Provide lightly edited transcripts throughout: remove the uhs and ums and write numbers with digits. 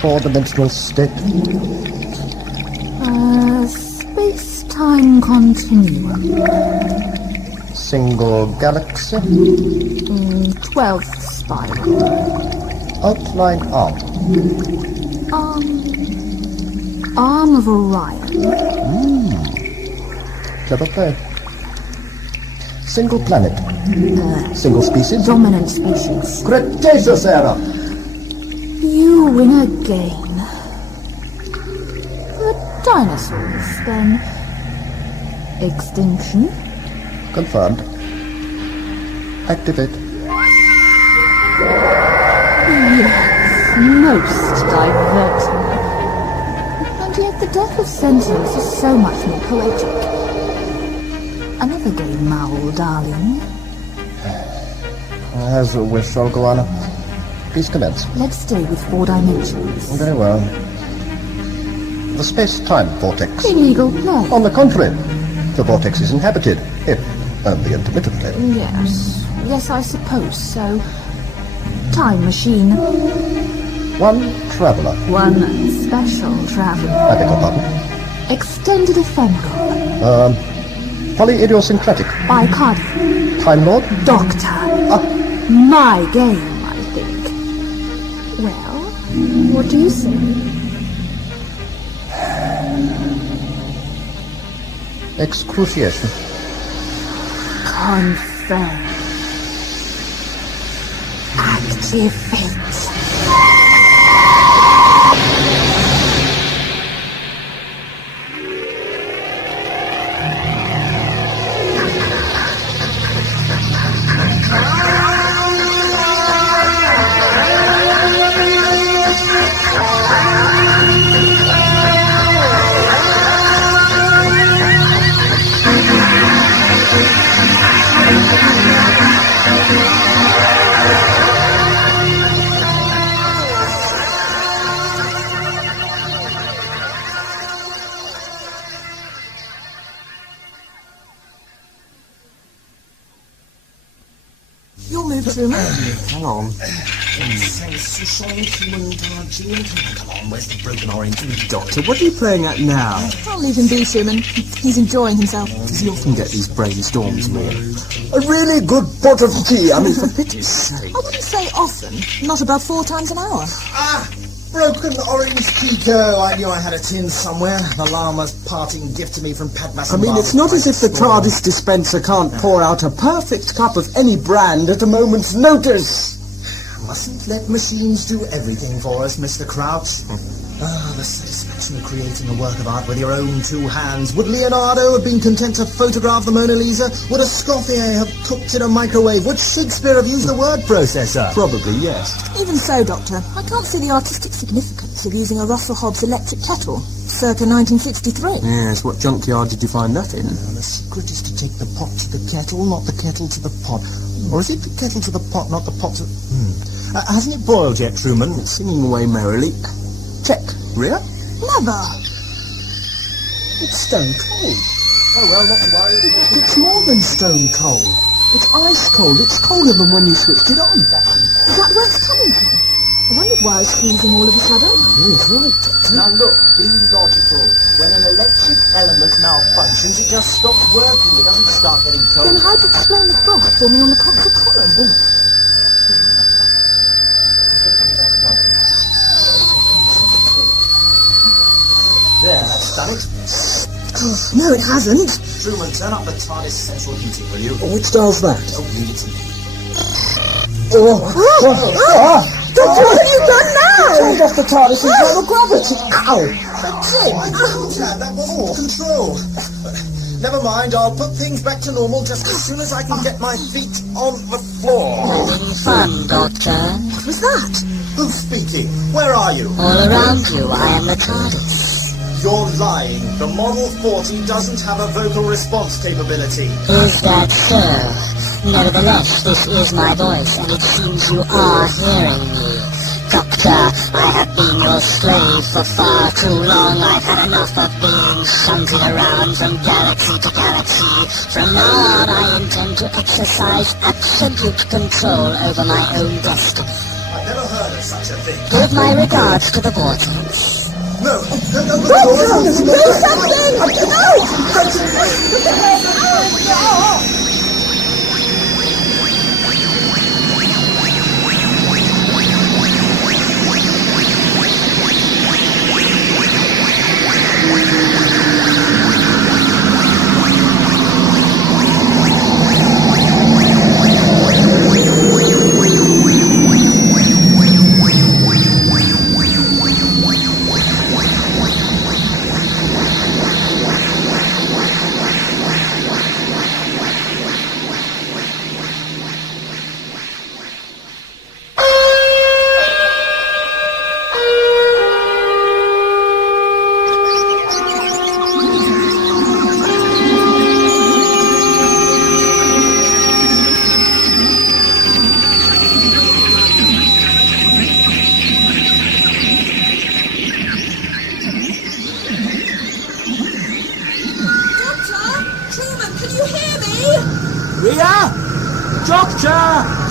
Four-dimensional state. Space-time continuum. Single galaxy. 12th spiral. Outline arm. Arm of Orion. Clever play. Single planet. Single species. Dominant species. Cretaceous era. You win again. The dinosaurs, then. Extinction. Confirmed. Activate. Yes, most diverting. And yet the death of sentience is so much more poetic. Another game, Maul, darling. As you wish, Olgoana. Please commence. Let's stay with 4 dimensions. Very well. The space-time vortex. Illegal play. On the contrary, the vortex is inhabited, if only intermittently. Yes, I suppose so. Time machine. One traveller. One special traveller. I beg your pardon. Extended ephemeral. Polyidiosyncratic. Bicardian. Time Lord. Doctor. My game, I think. Well, what do you say? Excruciation. Confirm. Activate. Your move, Truman. Hang on. Come on, where's the broken orange? Doctor, what are you playing at now? I'll leave him be, Truman. He's enjoying himself. Does he often get these brainstorms, Will? A really good pot of tea. I mean, for pity's sake. I wouldn't say often. Not about 4 times an hour. Broken orange Kiko. I knew I had a tin somewhere. The llama's parting gift to me from Padmas. I mean, it's not as if the TARDIS dispenser can't pour out a perfect cup of any brand at a moment's notice. Mustn't let machines do everything for us, Mr. Crouch. The satisfaction of creating a work of art with your own 2 hands. Would Leonardo have been content to photograph the Mona Lisa? Would Escoffier have cooked in a microwave? Would Shakespeare have used the word processor? Probably, yes. Even so, Doctor, I can't see the artistic significance of using a Russell Hobbs electric kettle, circa 1963. Yes, what junkyard did you find that in? The secret is to take the pot to the kettle, not the kettle to the pot. Or is it the kettle to the pot, not the pot to... hasn't it boiled yet, Truman? It's singing away merrily. Check. Rear? Never. It's stone cold. Oh, well, not to worry. It's more than stone cold. It's ice cold. It's colder than when you switched it on. Is that where it's coming from? I wondered why it's freezing all of a sudden. Yes, right, Doctor. Now look, be logical. When an electric element malfunctions, it just stops working. It doesn't start getting cold. Then how'd you explain the froth forming on the console column? There, that's done it. No, it hasn't. Truman, turn up the TARDIS central heating, will you? Which does that? Oh, leave it to me. Doctor, what have you done now? Turned off the TARDIS in zero gravity. Ow! That was all control. Never mind, I'll put things back to normal just as soon as I can get my feet on the floor. Having fun, Doctor? What was that? Who's speaking? Where are you? All around you, I am the TARDIS. You're lying. The Model 40 doesn't have a vocal response capability. Is that so? Nevertheless, this is my voice, and it seems you are hearing me. Doctor, I have been your slave for far too long. I've had enough of being shunted around from galaxy to galaxy. From now on, I intend to exercise absolute control over my own destiny. I've never heard of such such a thing. Give my regards to the vortex. No,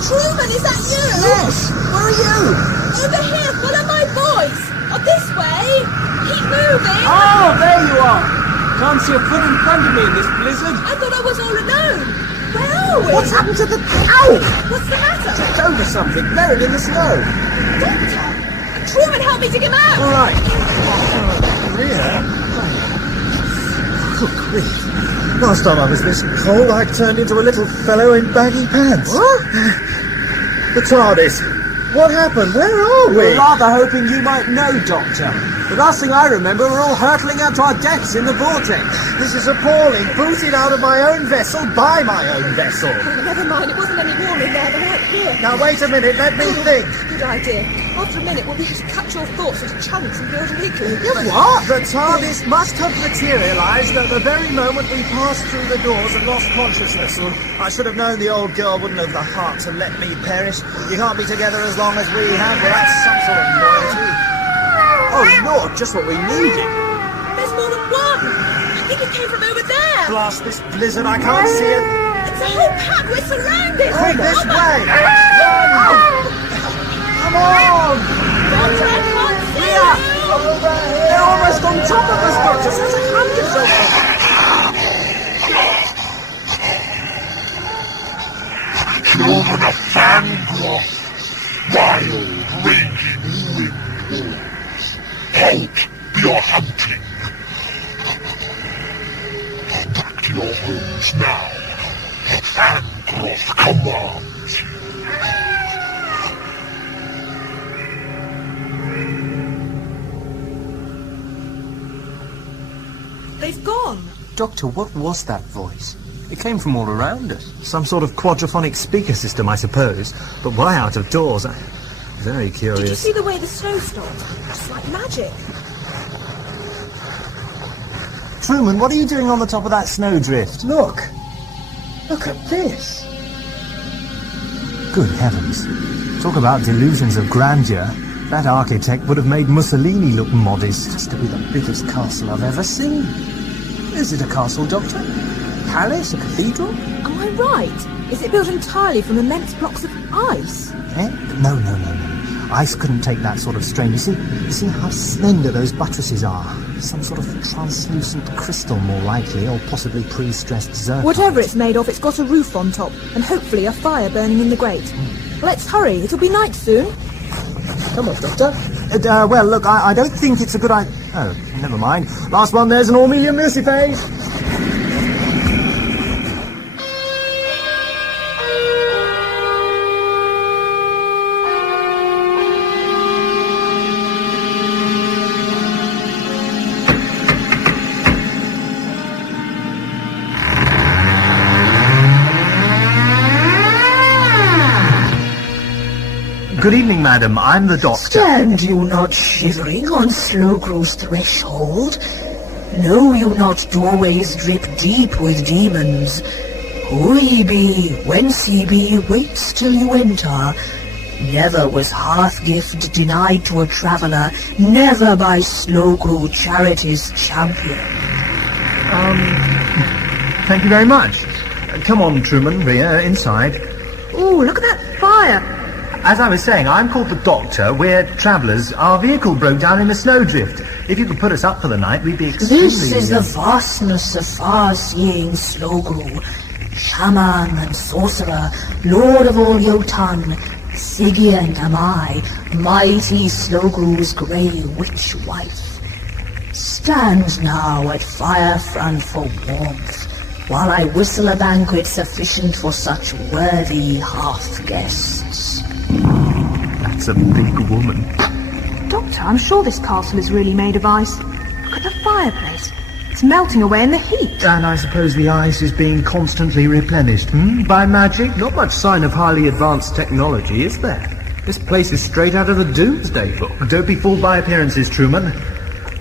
Truman, is that you? Yes! Where are you? Over here, follow my voice. Oh, this way. Keep moving. Oh, there you are! Can't see a foot in front of me in this blizzard. I thought I was all alone. Where are we? What's happened to the... Ow! What's the matter? It's over something, buried in the snow. Doctor! Truman, help me dig him out. All right. Good grief. Last time I was this cold, I turned into a little fellow in baggy pants. What? The TARDIS. What happened? Where are we? We're rather hoping you might know, Doctor. The last thing I remember, we're all hurtling out to our deaths in the vortex. This is appalling. Booted out of my own vessel by my own vessel. Oh, never mind, it wasn't any warm in there, the right here. Now wait a minute, let me think. Good idea. After a minute, we'll be able to cut your thoughts into chunks and build an igloo. What? The TARDIS must have materialised at the very moment we passed through the doors and lost consciousness. I should have known the old girl wouldn't have the heart to let me perish. You can't be together as long as we have without some sort of loyalty. Oh, Lord, just what we needed. There's more than one. I think it came from over there. Blast this blizzard, I can't see it. It's a whole pack. We're surrounded. Quick, this Come on. way! Run! Come on! Doctor, I can't see Here. you. Over here! They're almost on top of us, Doctor. There's hundreds of them. Children of Fangloss, wild, raging winds, halt your hunting. Back to your homes now. Fangloss commands you. They've gone. Doctor, what was that voice? It came from all around us. Some sort of quadraphonic speaker system, I suppose. But why out of doors? Very Did you curious. see the way the snow stopped? It's like magic. Truman, what are you doing on the top of that snowdrift? Look! Look at this! Good heavens. Talk about delusions of grandeur. That architect would have made Mussolini look modest. Has to be the biggest castle I've ever seen. Is it a castle, Doctor? Palace? A cathedral? Am I right? Is it built entirely from immense blocks of ice? Eh? No. Ice couldn't take that sort of strain. You see how slender those buttresses are. Some sort of translucent crystal, more likely, or possibly pre-stressed zircon. Whatever it's made of, it's got a roof on top, and hopefully a fire burning in the grate. Let's hurry, it'll be night soon. Come on, Doctor. Well, look, I don't think it's a good idea. Oh, never mind. Last one, there's an all-medium mercy phase. Good evening, madam. I'm the doctor. Stand you not shivering on Slocrow's threshold? Know you not doorways drip deep with demons? Who ye be, whence ye be, waits till you enter. Never was hearth gift denied to a traveller, never by Slocrow charity's champion. Thank you very much. Come on, Truman, Rhea, inside. Ooh, look at that fire. as I was saying, I'm called the Doctor. We're travellers. Our vehicle broke down in a snowdrift. If you could put us up for the night, we'd be extremely... This is the vastness of far-seeing Slogru, shaman and sorcerer, lord of all Jotun, Siggy and Amai, mighty Slogru's grey witch wife. Stand now at fire front for warmth, while I whistle a banquet sufficient for such worthy hearth guests. That's a big woman. Doctor, I'm sure this castle is really made of ice. Look at the fireplace. It's melting away in the heat. And I suppose the ice is being constantly replenished, by magic? Not much sign of highly advanced technology, is there? This place is straight out of the Doomsday Book. Don't be fooled by appearances, Truman.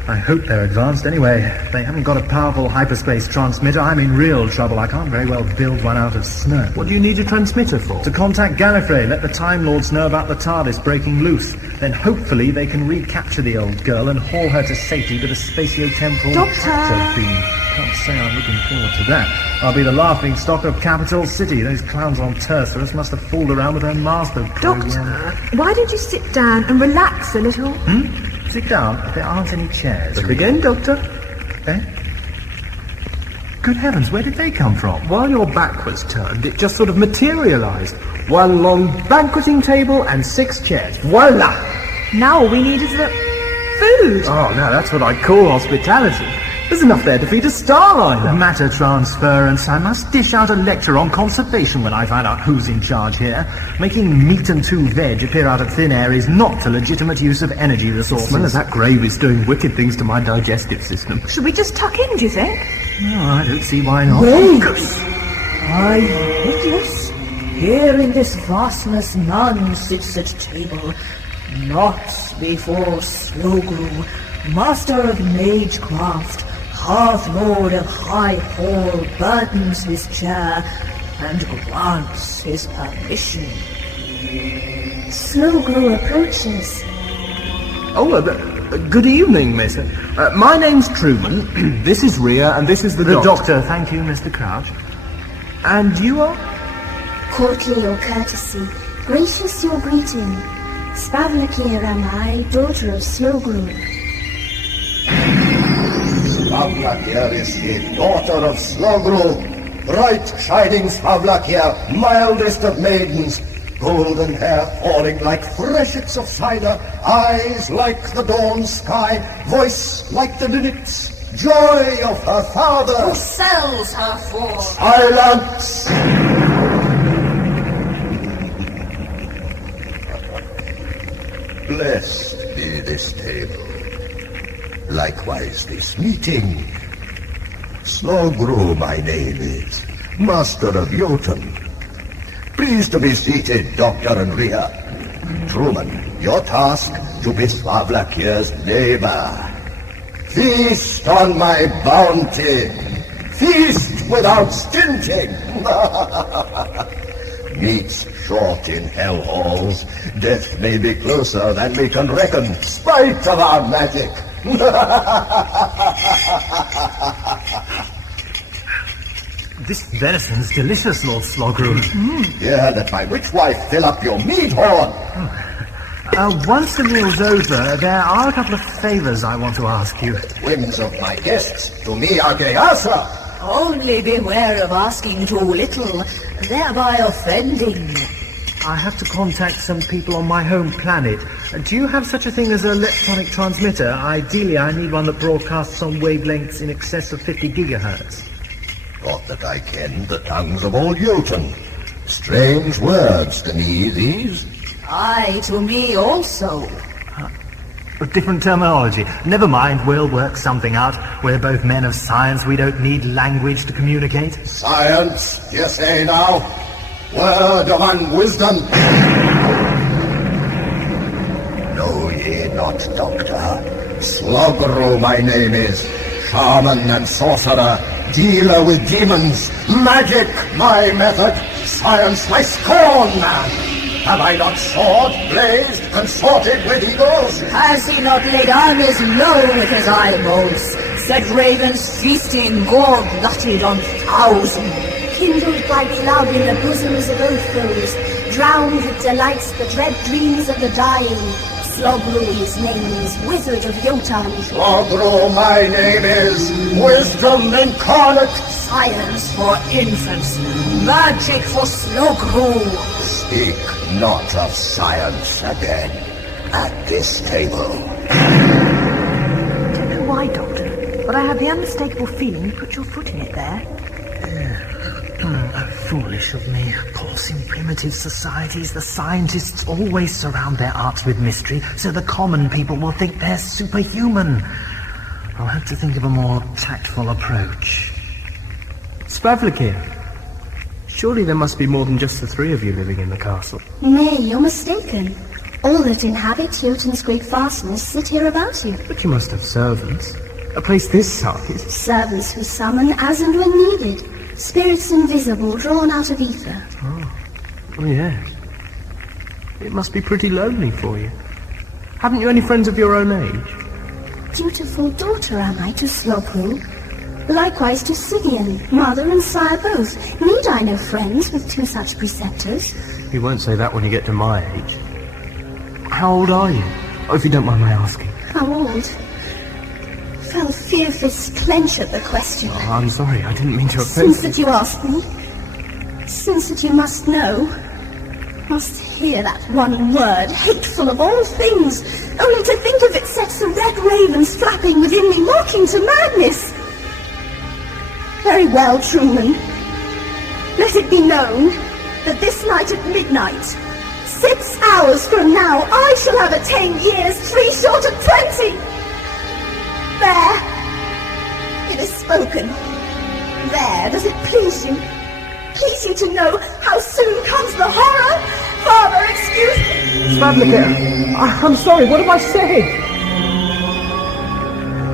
I hope they're advanced anyway. If they haven't got a powerful hyperspace transmitter, I'm in real trouble. I can't very well build one out of snow. What do you need a transmitter for? To contact Gallifrey, let the Time Lords know about the TARDIS breaking loose. Then hopefully they can recapture the old girl and haul her to safety with a spatio-temporal tractor beam. Can't say I'm looking forward to that. I'll be the laughing stock of Capital City. Those clowns on Tercerus must have fooled around with her master program. Doctor, why don't you sit down and relax a little? Sit down. There aren't any chairs. Look again, Doctor. Eh? Good heavens, where did they come from? While your back was turned, it just sort of materialised. One long banqueting table and 6 chairs. Voila! Now all we need is the food. Oh, now that's what I call hospitality. There's enough there to feed a starliner. Matter transference. I must dish out a lecture on conservation when I find out who's in charge here. Making meat and 2 veg appear out of thin air is not a legitimate use of energy resources. The smell of that gravy is doing wicked things to my digestive system. Should we just tuck in, do you think? No, I don't see why not. Wait! I witness. Here in this vastness none sits at table. Not before Slogru, master of magecraft, Half Lord of High Hall, burdens his chair and grants his permission. Slogru approaches. Oh, good evening, miss. My name's Truman. This is Rhea, and this is the doctor. Thank you, Mr. Crouch. And you are? Courtly your courtesy, gracious your greeting. Spavlakir am I, daughter of Slogru. Spavlakir is the daughter of Slogru, bright shining Spavlakir, mildest of maidens, golden hair falling like freshets of cider, eyes like the dawn sky, voice like the linnets, joy of her father. Who sells her for? Silence! Blessed be this table. Likewise this meeting. Slogru my name is, Master of Jotun. Pleased to be seated, Doctor and Rhea. Truman, your task to be Spavlakir's neighbor. Feast on my bounty. Feast without stinting. Meat's short in hell halls. Death may be closer than we can reckon, spite of our magic. This venison's delicious, Lord Slogru. Here, let my witch wife fill up your meat horn. Once the meal's over, there are a couple of favours I want to ask you. Whims of my guests to me are gay answer. Only beware of asking too little, thereby offending. I have to contact some people on my home planet. Do you have such a thing as an electronic transmitter? Ideally, I need one that broadcasts on wavelengths in excess of 50 gigahertz. Not that I ken the tongues of all Jotun. Strange words to me, these. Aye, to me also. Different terminology. Never mind, we'll work something out. We're both men of science. We don't need language to communicate. Science, you say now? Word of unwisdom. Know ye not, Doctor? Slogru my name is. Shaman and sorcerer. Dealer with demons. Magic my method. Science my scorn, man. Have I not soared, blazed, consorted with eagles? Has he not laid armies low with his eyeballs? Set ravens feasting, gore glutted on thousands? Kindled by love in the bosoms of both foes, drown with delights the dread dreams of the dying. Slogru his name is, Wizard of Yotan. Slogru, my name is Wisdom Incarnate. Science for infants, magic for Slogru. Speak not of science again at this table. I don't know why, Doctor, but I had the unmistakable feeling you put your foot in it there. Foolish of me. Of course, in primitive societies, the scientists always surround their arts with mystery, so the common people will think they're superhuman. I'll have to think of a more tactful approach. Svavlikir, surely there must be more than just the three of you living in the castle. Nay, you're mistaken. All that inhabit Jotun's great fastness sit here about you. But you must have servants. A place this size. Servants who summon as and when needed. Spirits invisible, drawn out of ether. Oh, yeah. It must be pretty lonely for you. Haven't you any friends of your own age? Dutiful daughter am I to Slogru. Likewise to Sidian, mother and sire both. Need I no friends with two such preceptors? You won't say that when you get to my age. How old are you? Oh, if you don't mind my asking. How old? Fell fear fists clench at the question. Oh, I'm sorry, I didn't mean to offend Since that you asked me, since that you must know, must hear that one word, hateful of all things, only to think of it sets the red ravens flapping within me, mocking to madness. Very well, Truman. Let it be known that this night at midnight, 6 hours from now, I shall have attained years 3 short of 20. There. It is spoken. There. Does it please you? Please you to know how soon comes the horror? Father, excuse me. Svavlikir, I'm sorry, what have I said?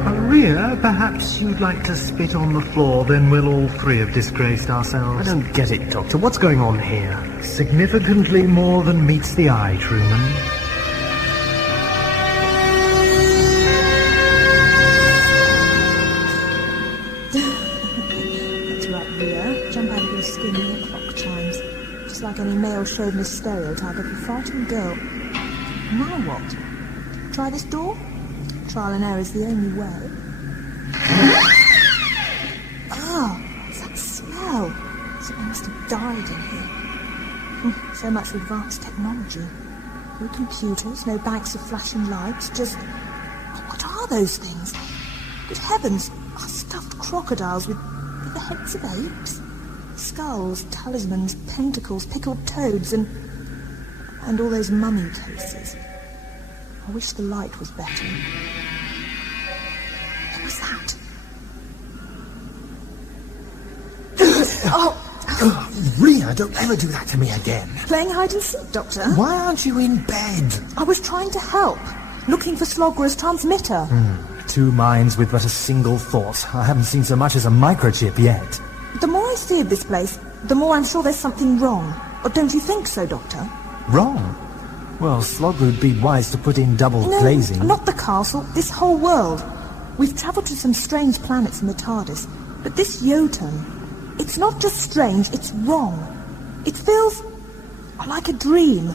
Maria, perhaps you'd like to spit on the floor, then we'll all three have disgraced ourselves. I don't get it, Doctor. What's going on here? Significantly more than meets the eye, Truman. Like any male chauvinist stereotype of a frightened girl. Now what? Try this door? Trial and error is the only way. Oh, what's that smell? Something must have died in here. So much for advanced technology. No computers, no banks of flashing lights, just... What are those things? Good heavens, are stuffed crocodiles with the heads of apes? Skulls, talismans, pentacles, pickled toads, and all those mummy cases. I wish the light was better. What was that? Rhea, don't ever do that to me again. Playing hide and seek, Doctor. Why aren't you in bed? I was trying to help, looking for Slogru's transmitter. 2 minds with but a single thought. I haven't seen so much as a microchip yet. The more I see of this place, the more I'm sure there's something wrong. Or don't you think so, Doctor? Wrong? Well, Slogru'd be wise to put in double glazing. No, not the castle, this whole world. We've travelled to some strange planets in the TARDIS, but this Jotun, it's not just strange, it's wrong. It feels like a dream,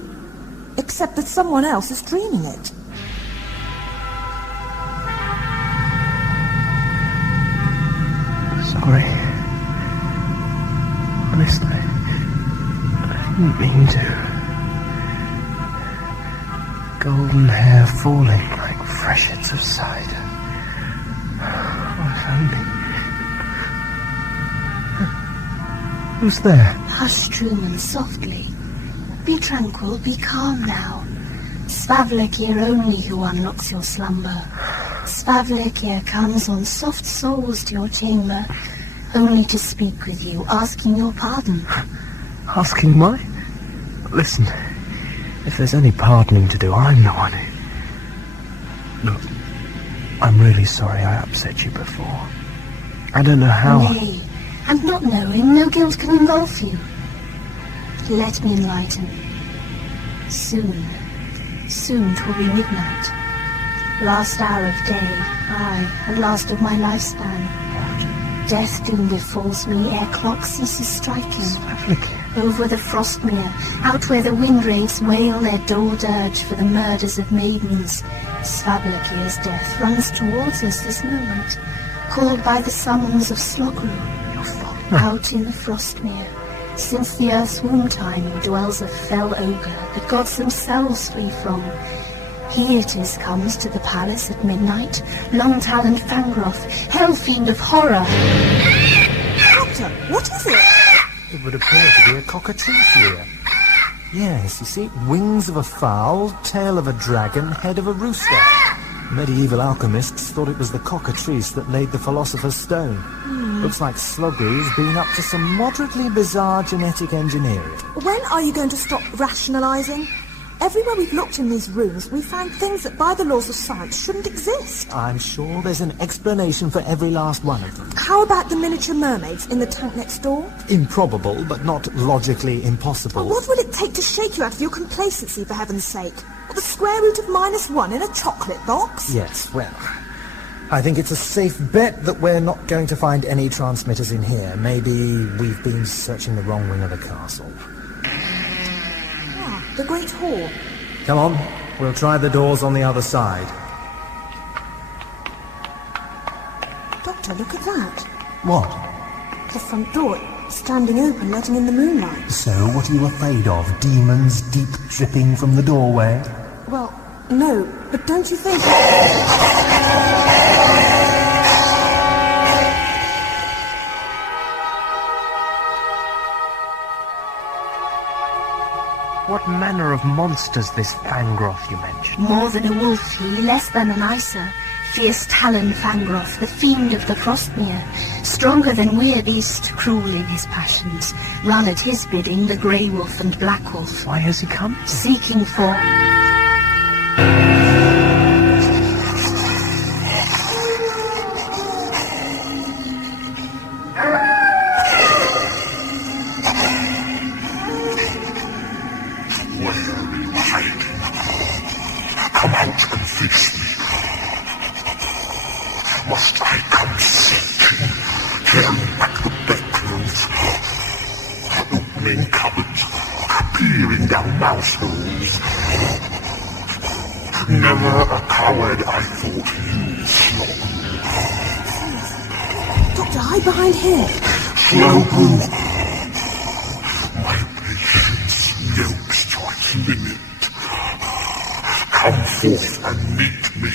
except that someone else is dreaming it. Sorry. Honestly, I didn't mean to. Golden hair falling like freshets of cider. Oh, if only... Who's there? Hush, Truman, softly. Be tranquil, be calm now. Svavlikir only who unlocks your slumber. Svavlikir comes on soft soles to your chamber, only to speak with you, asking your pardon. Asking my? Listen, if there's any pardoning to do, I'm the one who... Look, I'm really sorry I upset you before. I don't know how... Nay, and not knowing, no guilt can engulf you. Let me enlighten. Soon 'twill be midnight. Last hour of day, aye, and last of my lifespan. Death doom befalls me ere clock ceases striking. over the Frostmere, out where the windwraiths wail their dull dirge for the murders of maidens. Svablakeir's death runs towards us this moment, called by the summons of Slogru. Out in the Frostmere, since the earth's womb time dwells a fell ogre the gods themselves flee from. He it is comes to the palace at midnight, long-taloned Fangroth, hell-fiend of horror. Doctor, what is it? It would appear to be a cockatrice here. Yes, you see, wings of a fowl, tail of a dragon, head of a rooster. Medieval alchemists thought it was the cockatrice that laid the Philosopher's Stone. Looks like Slogru's been up to some moderately bizarre genetic engineering. When are you going to stop rationalising? Everywhere we've looked in these rooms, we've found things that by the laws of science shouldn't exist. I'm sure there's an explanation for every last one of them. How about the miniature mermaids in the tank next door? Improbable, but not logically impossible. Well, what will it take to shake you out of your complacency, for heaven's sake? Or the square root of -1 in a chocolate box? Yes, well, I think it's a safe bet that we're not going to find any transmitters in here. Maybe we've been searching the wrong wing of the castle. The Great Hall. Come on, we'll try the doors on the other side. Doctor, look at that. What? The front door, standing open, letting in the moonlight. So, what are you afraid of? Demons deep dripping from the doorway? Well, no, but don't you think... What manner of monster's this Fangroth you mentioned? More than a wolf he, less than an Isa. Fierce talon Fangroth, the fiend of the Frostmere. Stronger than weird beast, cruel in his passions. Run at his bidding the grey wolf and black wolf. Why has he come? Seeking for... Come out and face me. Must I come seeking, tearing back the bedclothes, opening cupboards, peering down mouse holes? Never a coward I thought you, Slogru. Doctor, hide behind here. Slogru, my patience yokes to its limit. Come forth and meet me.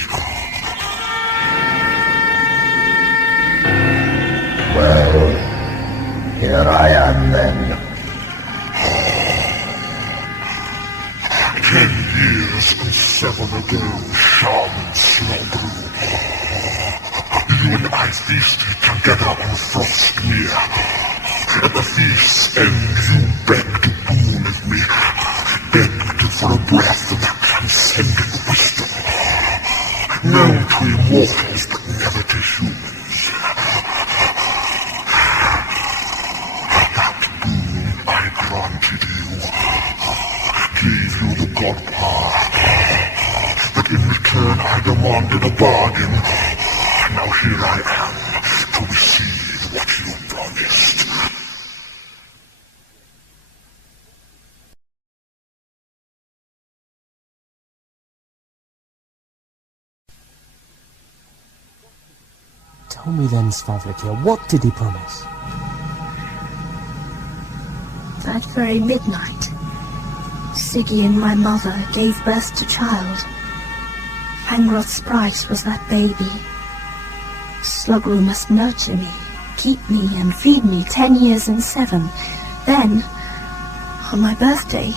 Well, here I am then. 10 years and 7 ago, Shaman Slogru. You and I feasted together on Frostmere. At the feast's end, you begged a boon of me. Begged for a breath of that transcendent wisdom, known to immortals but never to humans. That boon I granted you, gave you the god power, but in return I demanded a bargain. Now here I am to receive what you promised. Tell me then, Svablakeir, what did he promise? That very midnight, Siggy and my mother gave birth to child. Fangroth's sprite was that baby. Slogru must nurture me, keep me and feed me 10 years and 7. Then, on my birthday,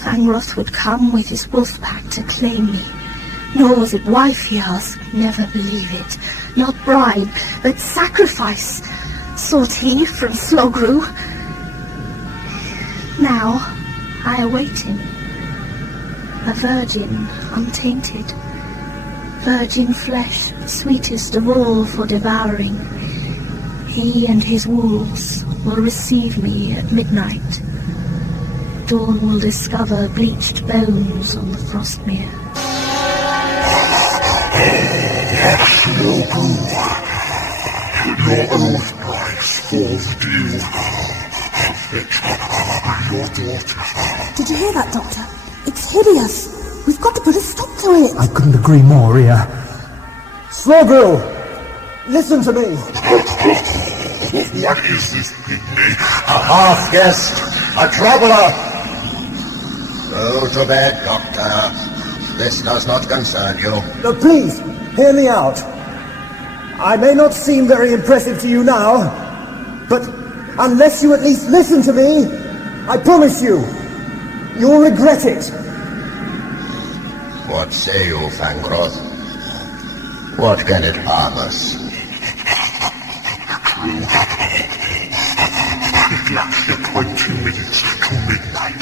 Fangroth would come with his wolf pack to claim me. Nor was it wife he asked, never believe it. Not bride, but sacrifice, sought he from Slogru. Now, I await him. A virgin, untainted. Virgin flesh, sweetest of all for devouring. He and his wolves will receive me at midnight. Dawn will discover bleached bones on the Frostmere. Slogru, your oath price falls due. Your daughter. Did you hear that, Doctor? It's hideous. We've got to put a stop to it. I couldn't agree more, Ria. Slogru, listen to me. What is this pygmy? A half-guest, a troubler. Go to bed, Doctor. This does not concern you. Please, hear me out. I may not seem very impressive to you now, but unless you at least listen to me, I promise you, you'll regret it. What say you, Fangroth? What can it harm us? It lacks yet 20 minutes to midnight.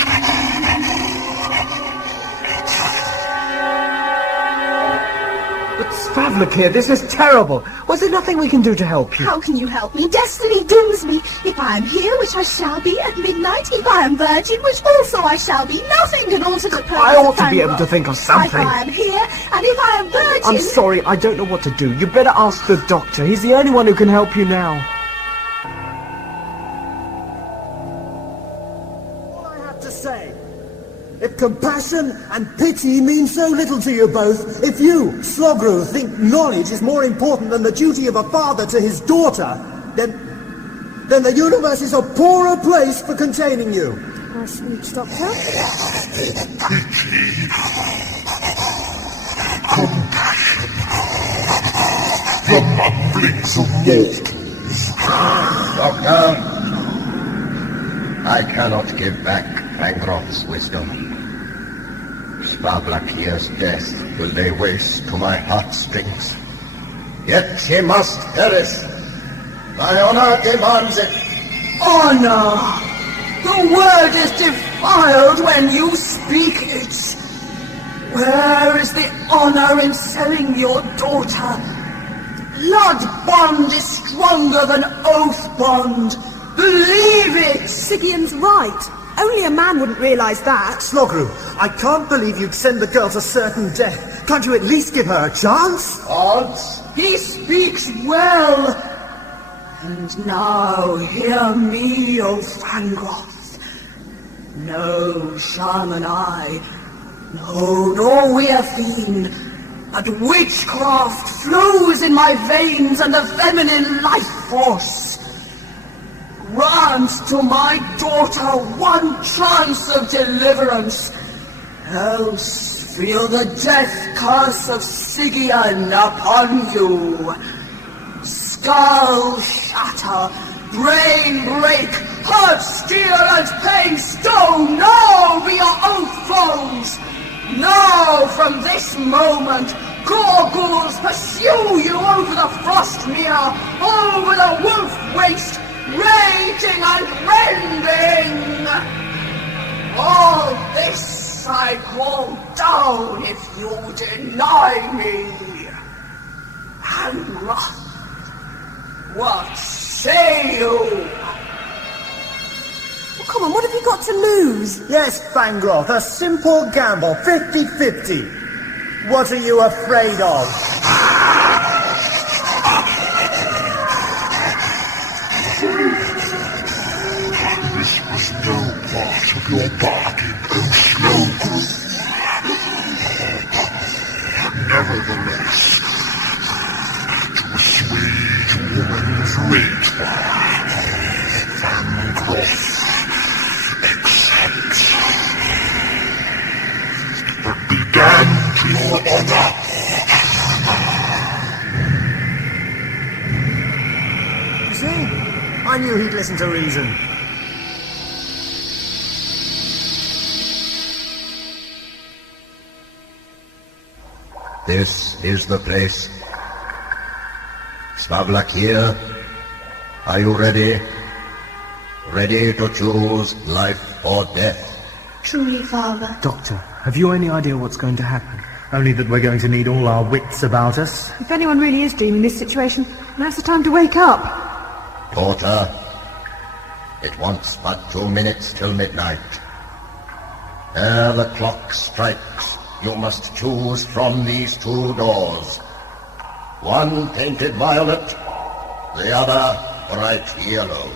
But Svavlakir, this is terrible. Was there nothing we can do to help you? How can you help me? Destiny dooms me. If I am here, which I shall be at midnight, if I am virgin, which also I shall be, nothing can alter the purpose. I ought to be able to think of something. If I am here, and if I am virgin... I'm sorry, I don't know what to do. You better ask the doctor. He's the only one who can help you now. All I have to say, if compassion and pity mean so little to you both, if you, Slogru, think knowledge is more important than the duty of a father to his daughter, then the universe is a poorer place for containing you. Our sweet Doctor. Pity. Compassion. The mumblings of mortals. Doctor, I cannot give back Fangroth's wisdom. Svavlakir's death will lay waste to my heartstrings. Yet she must perish. My honor demands it. Honor! The word is defiled when you speak it. Where is the honor in selling your daughter? Blood bond is stronger than oath bond. Believe it! Sigian's right. Only a man wouldn't realise that. Slogru, I can't believe you'd send the girl to certain death. Can't you at least give her a chance? Odds? He speaks well. And now hear me, O Fangroth. No shaman I, no, nor weir fiend, but witchcraft flows in my veins and the feminine life force. Grant to my daughter one chance of deliverance, else feel the death curse of Sigian upon you. Skull shatter, brain break, heart steal and pain stone, now be your own foes. Now from this moment, Gorgles pursue you over the Frostmere, over the wolf waste, raging and rending. All this I call down if you deny me. And what say you? Well, come on, what have you got to lose? Yes, Fangroth, a simple gamble, 50-50. What are you afraid of? This was no part of your bargain, O Slogru. Nevertheless, to assuage woman's rage, Fangroth accepts. But be damned to your honor. See? I knew he'd listen to reason. This is the place. Svavlakir, are you ready? Ready to choose life or death? Truly, Father. Doctor, have you any idea what's going to happen? Only that we're going to need all our wits about us. If anyone really is deeming this situation, now's the time to wake up. Daughter, it wants but 2 minutes till midnight. Ere the clock strikes, you must choose from these 2 doors. One painted violet, the other bright yellow.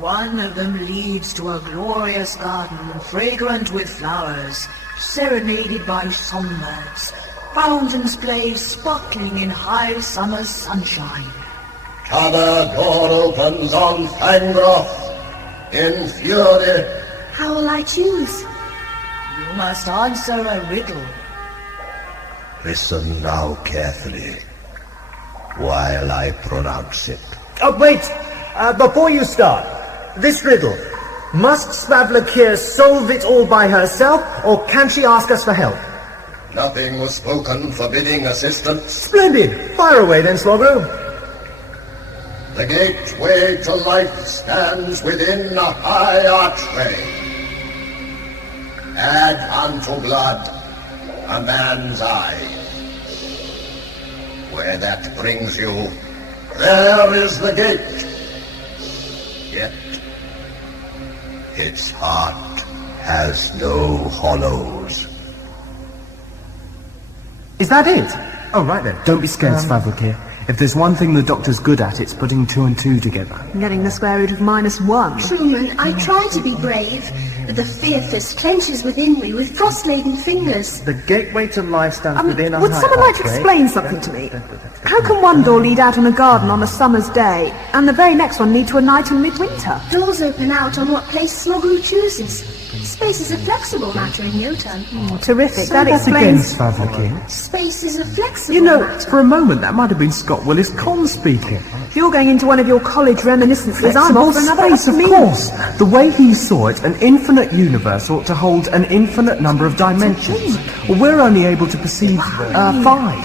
One of them leads to a glorious garden, fragrant with flowers, serenaded by songbirds. Fountains play sparkling in high summer sunshine. T'other door opens on Fangroth in fury. How will I choose? You must answer a riddle. Listen now carefully while I pronounce it. Oh, wait! Before you start, this riddle. Must Svavlakir solve it all by herself, or can she ask us for help? Nothing was spoken forbidding assistance. Splendid! Fire away then, Slogro. The gateway to life stands within a high archway. Add unto blood a man's eye. Where that brings you, there is the gate. Yet, its heart has no hollows. Is that it? Oh, right then. Don't be scared, Svavlakir. If there's one thing the Doctor's good at, it's putting 2 and 2 together. Getting the square root of -1. Truman, I try to be brave, but the fear fist clenches within me with frost-laden fingers. The gateway to life stands within a Would high someone like to archway. explain something to me? How can one door lead out on a garden on a summer's day, and the very next one lead to a night in midwinter? Doors open out on what place Slogru chooses. Space is a flexible matter in Jotun. Terrific, Say that that again, explains... Svavlakir. Space is a flexible You know, matter. for a moment that might have been Scott Willis-Conn speaking. If you're going into one of your college reminiscences, I'm off for another space, of meal. course. The way he saw it, an infinite universe ought to hold an infinite number of dimensions. Well, we're only able to perceive 5.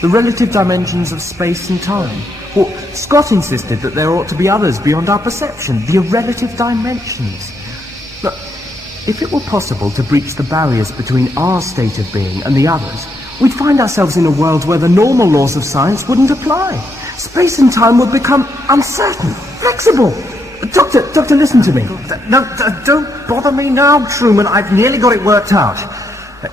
The relative dimensions of space and time. Well, Scott insisted that there ought to be others beyond our perception, the irrelative dimensions. Look, if it were possible to breach the barriers between our state of being and the others, we'd find ourselves in a world where the normal laws of science wouldn't apply. Space and time would become uncertain, flexible. Doctor, listen to me. No, don't bother me now, Truman. I've nearly got it worked out.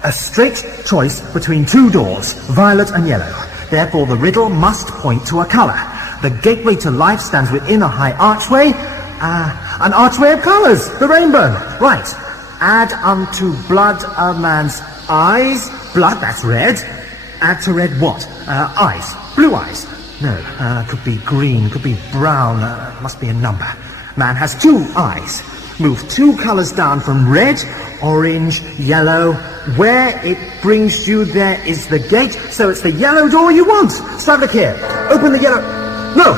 A straight choice between 2 doors, violet and yellow. Therefore, the riddle must point to a colour. The gateway to life stands within a high archway. An archway of colours, the rainbow. Right. Add unto blood a man's eyes. Blood, that's red. Add to red what? Eyes. Blue eyes. No, could be green, could be brown. Must be a number. Man has 2 eyes. Move 2 colours down from red, orange, yellow. Where it brings you, there is the gate. So it's the yellow door you want. Svavlakir, open the yellow... No,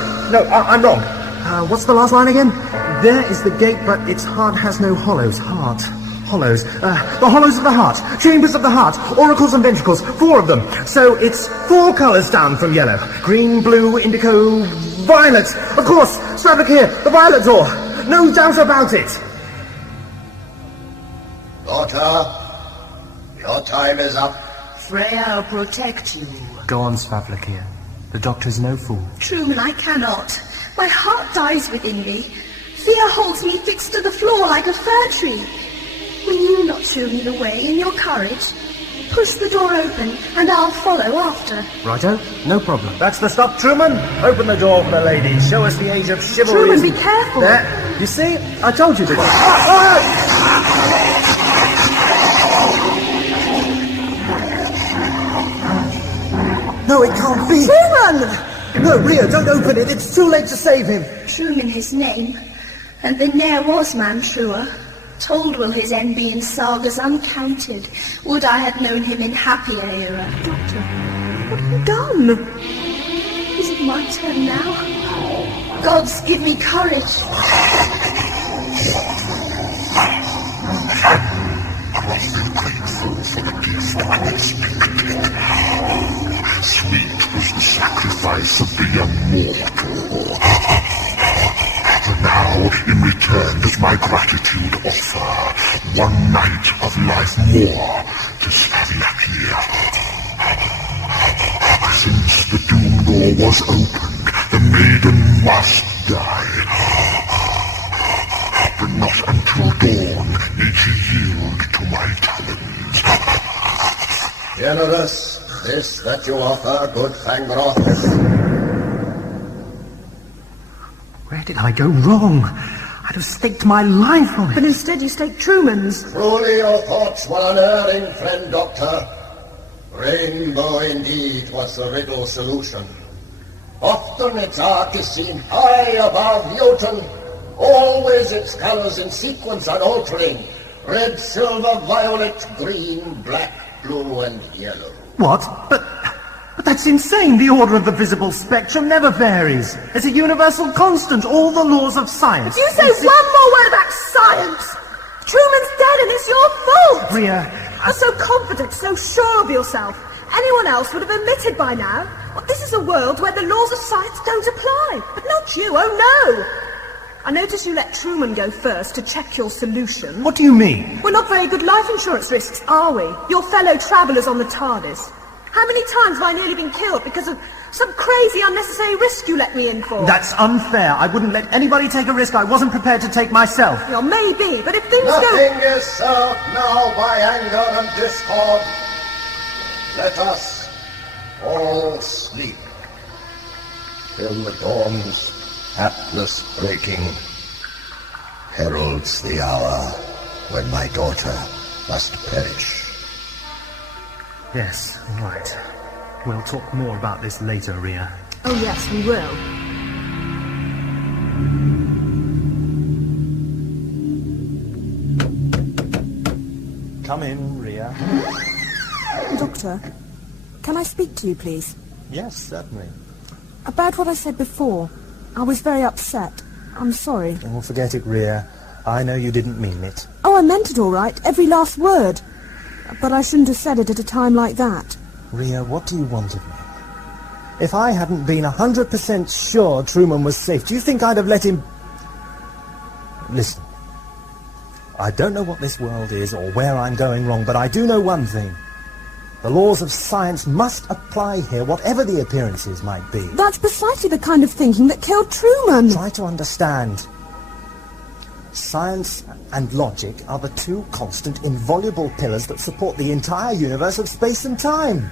I'm wrong. What's the last line again? There is the gate, but its heart has no hollows. Heart. Hollows. The hollows of the heart. Chambers of the heart. Oracles and ventricles. 4 of them. So it's 4 colours down from yellow. Green, blue, indigo, violet. Of course, Svavlakir, the violet door. No doubt about it. Daughter, your time is up. Freya will protect you. Go on, Svavlakir. The Doctor's no fool. Truman, I cannot. My heart dies within me. Fear holds me fixed to the floor like a fir tree. Will you not show me the way in your courage? Push the door open, and I'll follow after. Righto? No problem. That's the stop, Truman. Open the door for the lady. Show us the age of chivalry. Truman, be careful. There. You see? I told you to. No, it can't be. Truman! No, Ria, don't open it. It's too late to save him. Truman his name, and there ne'er was man truer. Told will his end be in sagas uncounted. Would I had known him in happier era. Doctor, what have you done? Is it my turn now? Gods, give me courage. I must be grateful for the gift unexpected. Sweet was the sacrifice of the immortal. And now, in return, does my gratitude offer 1 night of life more to Svavlakir. Since the doom door was opened, the maiden must die. But not until dawn need she yield to my talons. Generous, this that you offer, good Fangroth. Where did I go wrong? I'd have staked my life on it. But instead you staked Truman's. Truly your thoughts were unerring, friend Doctor. Rainbow indeed was the riddle solution. Often its arc is seen high above Newton. Always its colors in sequence unaltering. Red, silver, violet, green, black, blue, and yellow. What? But that's insane. The order of the visible spectrum never varies. It's a universal constant. All the laws of science. If you say one more word about science, Truman's dead and it's your fault! Rhea, You're so confident, so sure of yourself. Anyone else would have admitted by now. Well, this is a world where the laws of science don't apply. But not you, oh no! I notice you let Truman go first to check your solution. what do you mean? We're not very good life insurance risks, are we? Your fellow travellers on the TARDIS. How many times have I nearly been killed because of some crazy unnecessary risk you let me in for? That's unfair. I wouldn't let anybody take a risk I wasn't prepared to take myself. Well, maybe, but if things go... Nothing is served now by anger and discord. Let us all sleep till the dawn's hapless breaking heralds the hour when my daughter must perish. Yes, all right. We'll talk more about this later, Rhea. Oh yes, we will. Come in, Rhea. Doctor, can I speak to you, please? Yes, certainly. About what I said before. I was very upset. I'm sorry. Oh, forget it, Rhea. I know you didn't mean it. Oh, I meant it all right, every last word. But I shouldn't have said it at a time like that. Rhea, what do you want of me? If I hadn't been 100% sure Truman was safe, do you think I'd have let him... Listen. I don't know what this world is or where I'm going wrong, but I do know one thing. The laws of science must apply here, whatever the appearances might be. That's precisely the kind of thinking that killed Truman. Try to understand. Science and logic are the two constant, inviolable pillars that support the entire universe of space and time.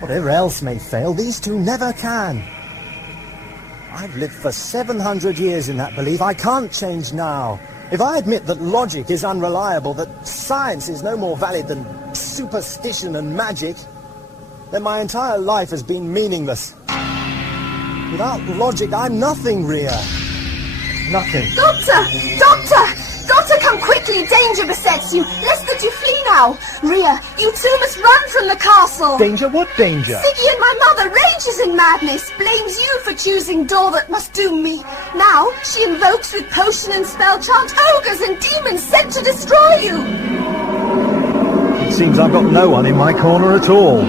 Whatever else may fail, these two never can. I've lived for 700 years in that belief. I can't change now. If I admit that logic is unreliable, that science is no more valid than superstition and magic, then my entire life has been meaningless. Without logic, I'm nothing, Rhea. Nothing. Doctor! Doctor! Doctor, come quickly! Danger besets you! Lest that you flee now! Rhea, you two must run from the castle! Danger? What danger? Siggy and my mother rages in madness, blames you for choosing door that must doom me. Now, she invokes with potion and spell chant ogres and demons sent to destroy you! It seems I've got no one in my corner at all.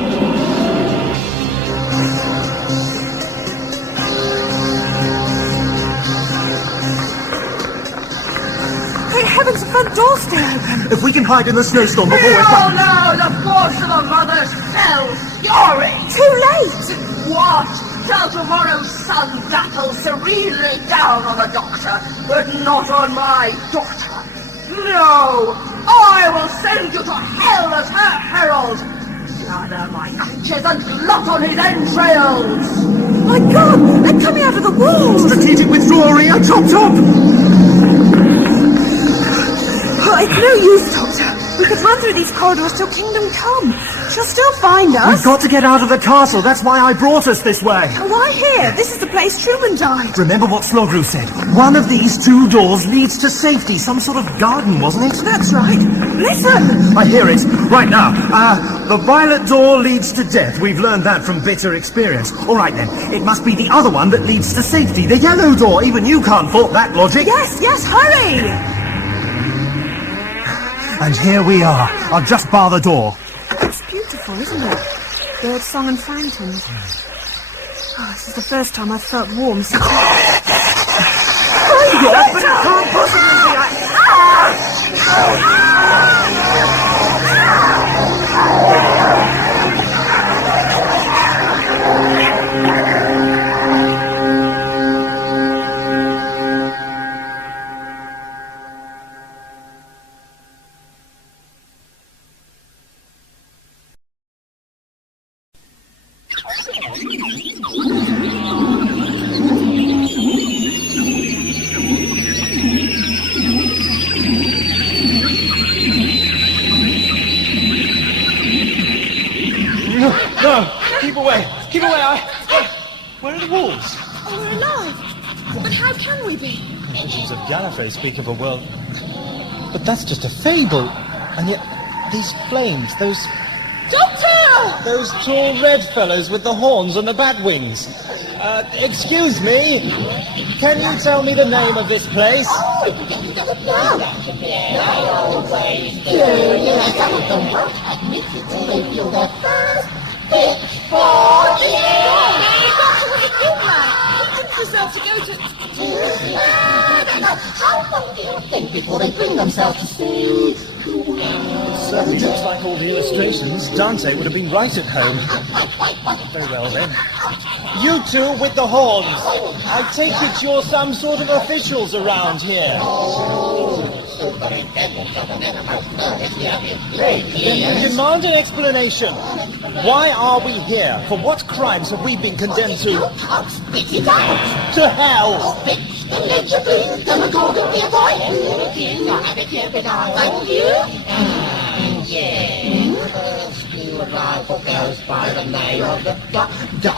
Heavens, the front door's still open. If we can hide in the snowstorm before we're... Behold now the force of a mother's fell's fury! Too late! What? Till tomorrow's sun battles serenely down on the Doctor, but not on my daughter. No! I will send you to hell as her herald! Gather my creatures and blot on his entrails! My God! They're coming out of the walls! Strategic withdrawal, Rhea! Top! Oh, it's no use, Doctor. We could run through these corridors till Kingdom Come. She'll still find us. We've got to get out of the castle. That's why I brought us this way. Why here? This is the place Truman died. Remember what Slogru said. One of these two doors leads to safety. Some sort of garden, wasn't it? That's right. Listen! I hear it. Right now. The violet door leads to death. We've learned that from bitter experience. All right, then. It must be the other one that leads to safety. The yellow door. Even you can't fault that logic. Yes, hurry! And here we are. I'll just bar the door. It's beautiful, isn't it? Bird song and fountains. Oh, this is the first time I've felt warm since... But it can't possibly be... No! Keep away! Keep away! Where are the wolves? Oh, we're alive. But how can we be? The visions of Gallifrey speak of a world... But that's just a fable. And yet, these flames, those... Doctor! Those tall red fellows with the horns and the bat wings. Excuse me. Can you tell me the name of this place? Yourself to go to... How long do you think before they bring themselves to see? It certainly looks like all the illustrations. Dante would have been right at home. Very well then. You two with the horns. I take it you're some sort of officials around here. Demand an explanation. Why are we here? For what crimes have we been condemned to? Spit it out! To hell! Illegibly, come go to the avoid. Have it here, like you? Yes. You arrival goes by the name of the Doctor.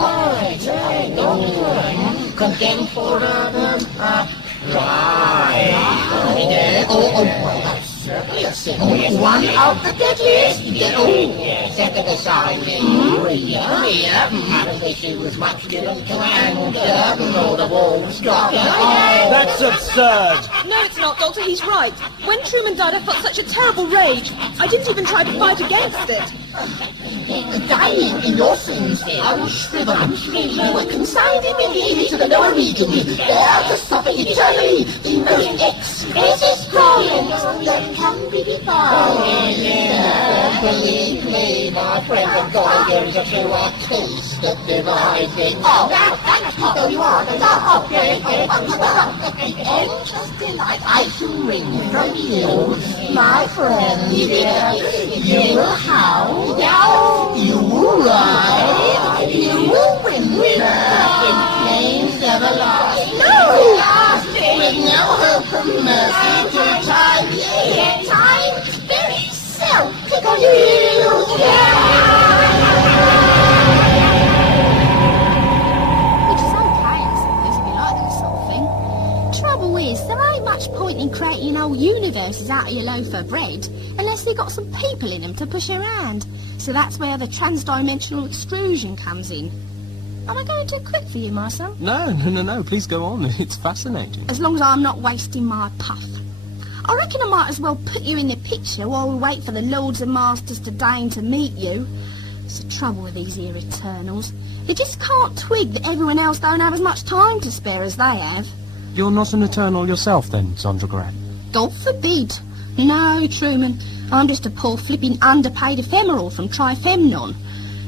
Condemned for right. Well, that's certainly a sin. One of the deadliest. Set it aside, apparently she was much given to anger, all the wolves got her. That's absurd. No, it's not, Doctor. He's right. When Truman died, I felt such a terrible rage. I didn't even try to fight against it. Dying in your sins, shrivel, you were consigned immediately to the lower regions, there to suffer eternally the most exquisite torment that can be defined. Believe me, my friend, I'm going to give you a taste of dividing. Oh, now, thank you, though you are. And just delight I should ring from you, my friend. You will howl. You will ride, you will win in flames everlasting. With no hope of mercy to time very self-pickle you. Which is okay, I suppose, if you like that sort of thing. Trouble is, there ain't much point in creating whole universes out of your loaf of bread unless you've got some people in them to push around. So that's where the trans-dimensional extrusion comes in. Am I going too quick for you, my son? No, please go on. It's fascinating. As long as I'm not wasting my puff. I reckon I might as well put you in the picture while we wait for the Lords and Masters to deign to meet you. It's the trouble with these here Eternals. They just can't twig that everyone else don't have as much time to spare as they have. You're not an Eternal yourself, then, Sandra Grant? God forbid. No, Truman. I'm just a poor flipping underpaid ephemeral from Trifemnon.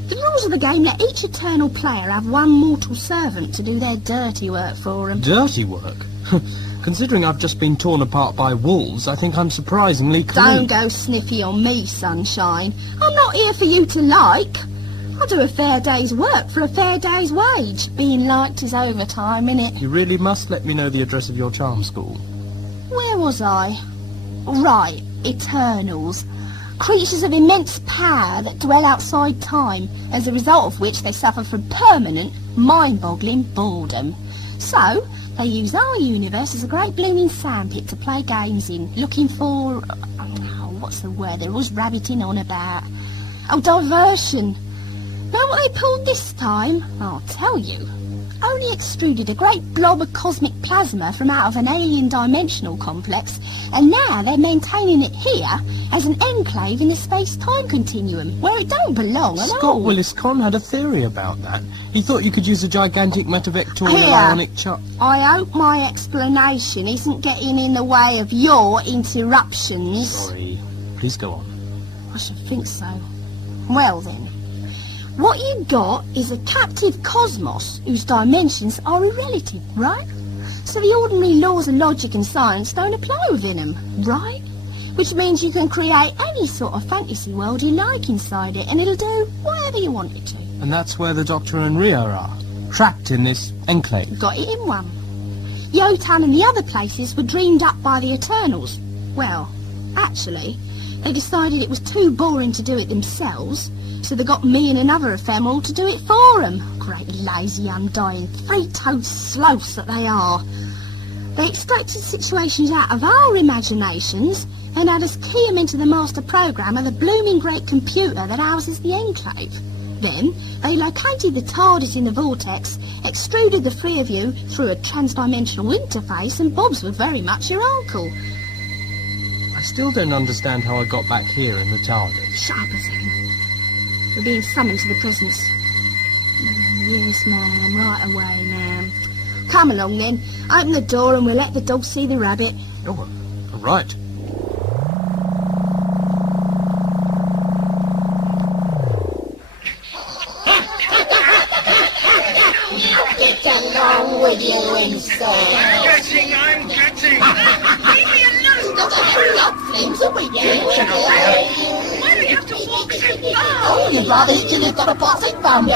The rules of the game let each Eternal player have one mortal servant to do their dirty work for them. Dirty work? Considering I've just been torn apart by wolves, I think I'm surprisingly clean. Don't go sniffy on me, sunshine. I'm not here for you to like. I do a fair day's work for a fair day's wage. Being liked is overtime, innit? You really must let me know the address of your charm school. Where was I? Right, Eternals. Creatures of immense power that dwell outside time, as a result of which they suffer from permanent, mind-boggling boredom. So, they use our universe as a great blooming sandpit to play games in, looking for... oh, what's the word they're always rabbiting on about? Oh, diversion. Know what they pulled this time? I'll tell you. Only extruded a great blob of cosmic plasma from out of an alien dimensional complex, and now they're maintaining it here as an enclave in the space-time continuum, where it don't belong at all. Scott Willis-Conn had a theory about that. He thought you could use a gigantic metavectorial ionic chart. I hope my explanation isn't getting in the way of your interruptions. Sorry. Please go on. I should think so. Well then. What you got is a captive cosmos whose dimensions are irrelative, right? So the ordinary laws of logic and science don't apply within them, right? Which means you can create any sort of fantasy world you like inside it, and it'll do whatever you want it to. And that's where the Doctor and Ria are, trapped in this enclave. Got it in one. Yotan and the other places were dreamed up by the Eternals. Well, actually, They decided it was too boring to do it themselves, so they got me and another ephemeral to do it for them. Great lazy, undying, three-toed sloths that they are. They extracted situations out of our imaginations and had us key them into the master program of the blooming great computer that houses the Enclave. Then they located the TARDIS in the vortex, extruded the three of you through a trans-dimensional interface, and Bobs was very much your uncle. I still don't understand how I got back here in the TARDIS. Shut up a second. We're being summoned to the presence. Yes, ma'am. Right away, ma'am. Come along, then. Open the door and we'll let the dog see the rabbit. Oh, all right. Get along with you instead. I'm getting! Leave me alone! Hurry up, Flames, are we getting? Why do we have to walk so far? Oh, you'd rather eat till you've got a plastic vampire?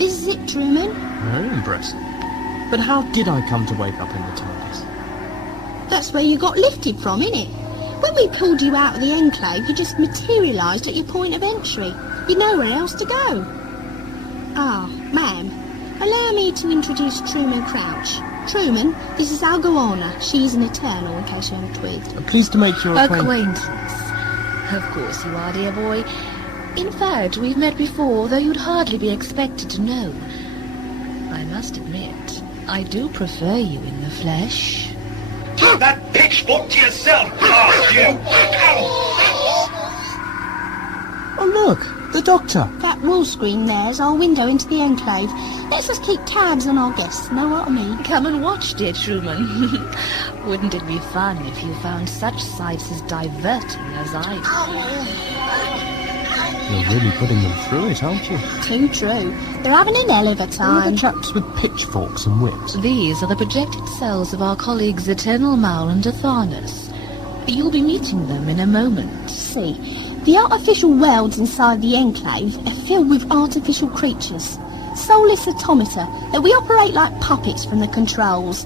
Is it, Truman? Very impressive. But how did I come to wake up in the TARDIS? That's where you got lifted from, innit? When we pulled you out of the Enclave, you just materialised at your point of entry. You'd nowhere else to go. Ah, ma'am, allow me to introduce Truman Crouch. Truman, this is Algoana. She's an Eternal, in case you haven't twigged. Pleased to make your acquaintance. Of course you are, dear boy. In fact, we've met before, though you'd hardly be expected to know. I must admit, I do prefer you in the flesh. Keep that pitchfork to yourself, blast you! Oh, look, the Doctor. That wall screen there's our window into the Enclave. Let's just keep tabs on our guests, know what I mean? Come and watch, dear Truman. Wouldn't it be fun if you found such sights as diverting as I do? You're really putting them through it, aren't you? Too true. They're having an hell of a Who are time. the chaps with pitchforks and whips? These are the projected cells of our colleagues Eternal Mal and Atharnus. You'll be meeting them in a moment. See, the artificial worlds inside the Enclave are filled with artificial creatures. Soulless automata that we operate like puppets from the controls.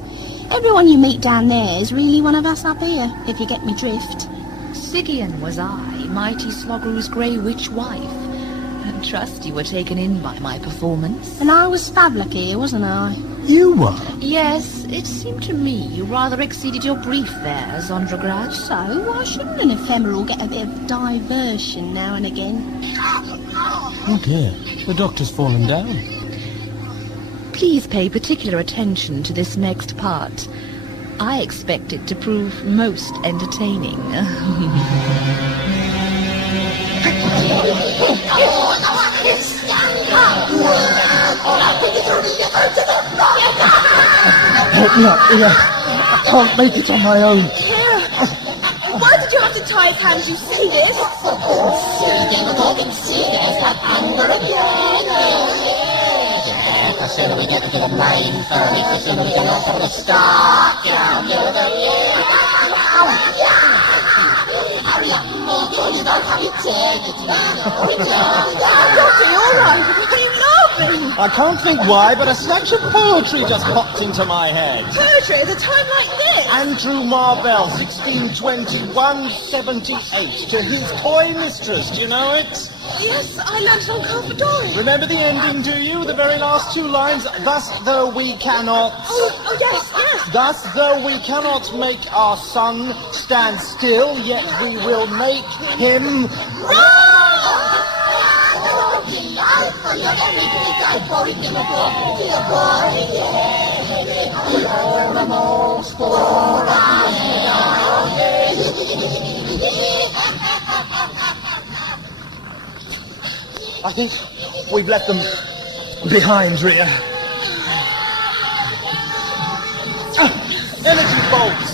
Everyone you meet down there is really one of us up here, if you get me drift. Stygian was I, mighty Slogru's grey witch wife. And trust you were taken in by my performance. And I was Fablock here, wasn't I? You were? Yes, it seemed to me you rather exceeded your brief there, Zondragrad. So, why shouldn't an ephemeral get a bit of diversion now and again? Oh dear, the Doctor's fallen down. Please pay particular attention to this next part. I expect it to prove most entertaining. Help me up, Ia. I can't make it on my own. Why did you have to tie his hands? You see this? The sooner we get to the main furnace, the sooner we can open the start. Hurry up, you don't have eternity. Doctor, you all right? Why are you laughing? I can't think why, but a snatch of poetry just popped into my head. Poetry at a time like this? Andrew Marvell, 1620-178, to his toy mistress. Do you know it? Yes, I learned on Carpadori. Remember the ending, do you? The very last two lines. Thus, though we cannot... Oh, yes, yes. Thus, though we cannot make our sun stand still, yet we will make him... I think we've left them behind, Rhea. Energy bolts!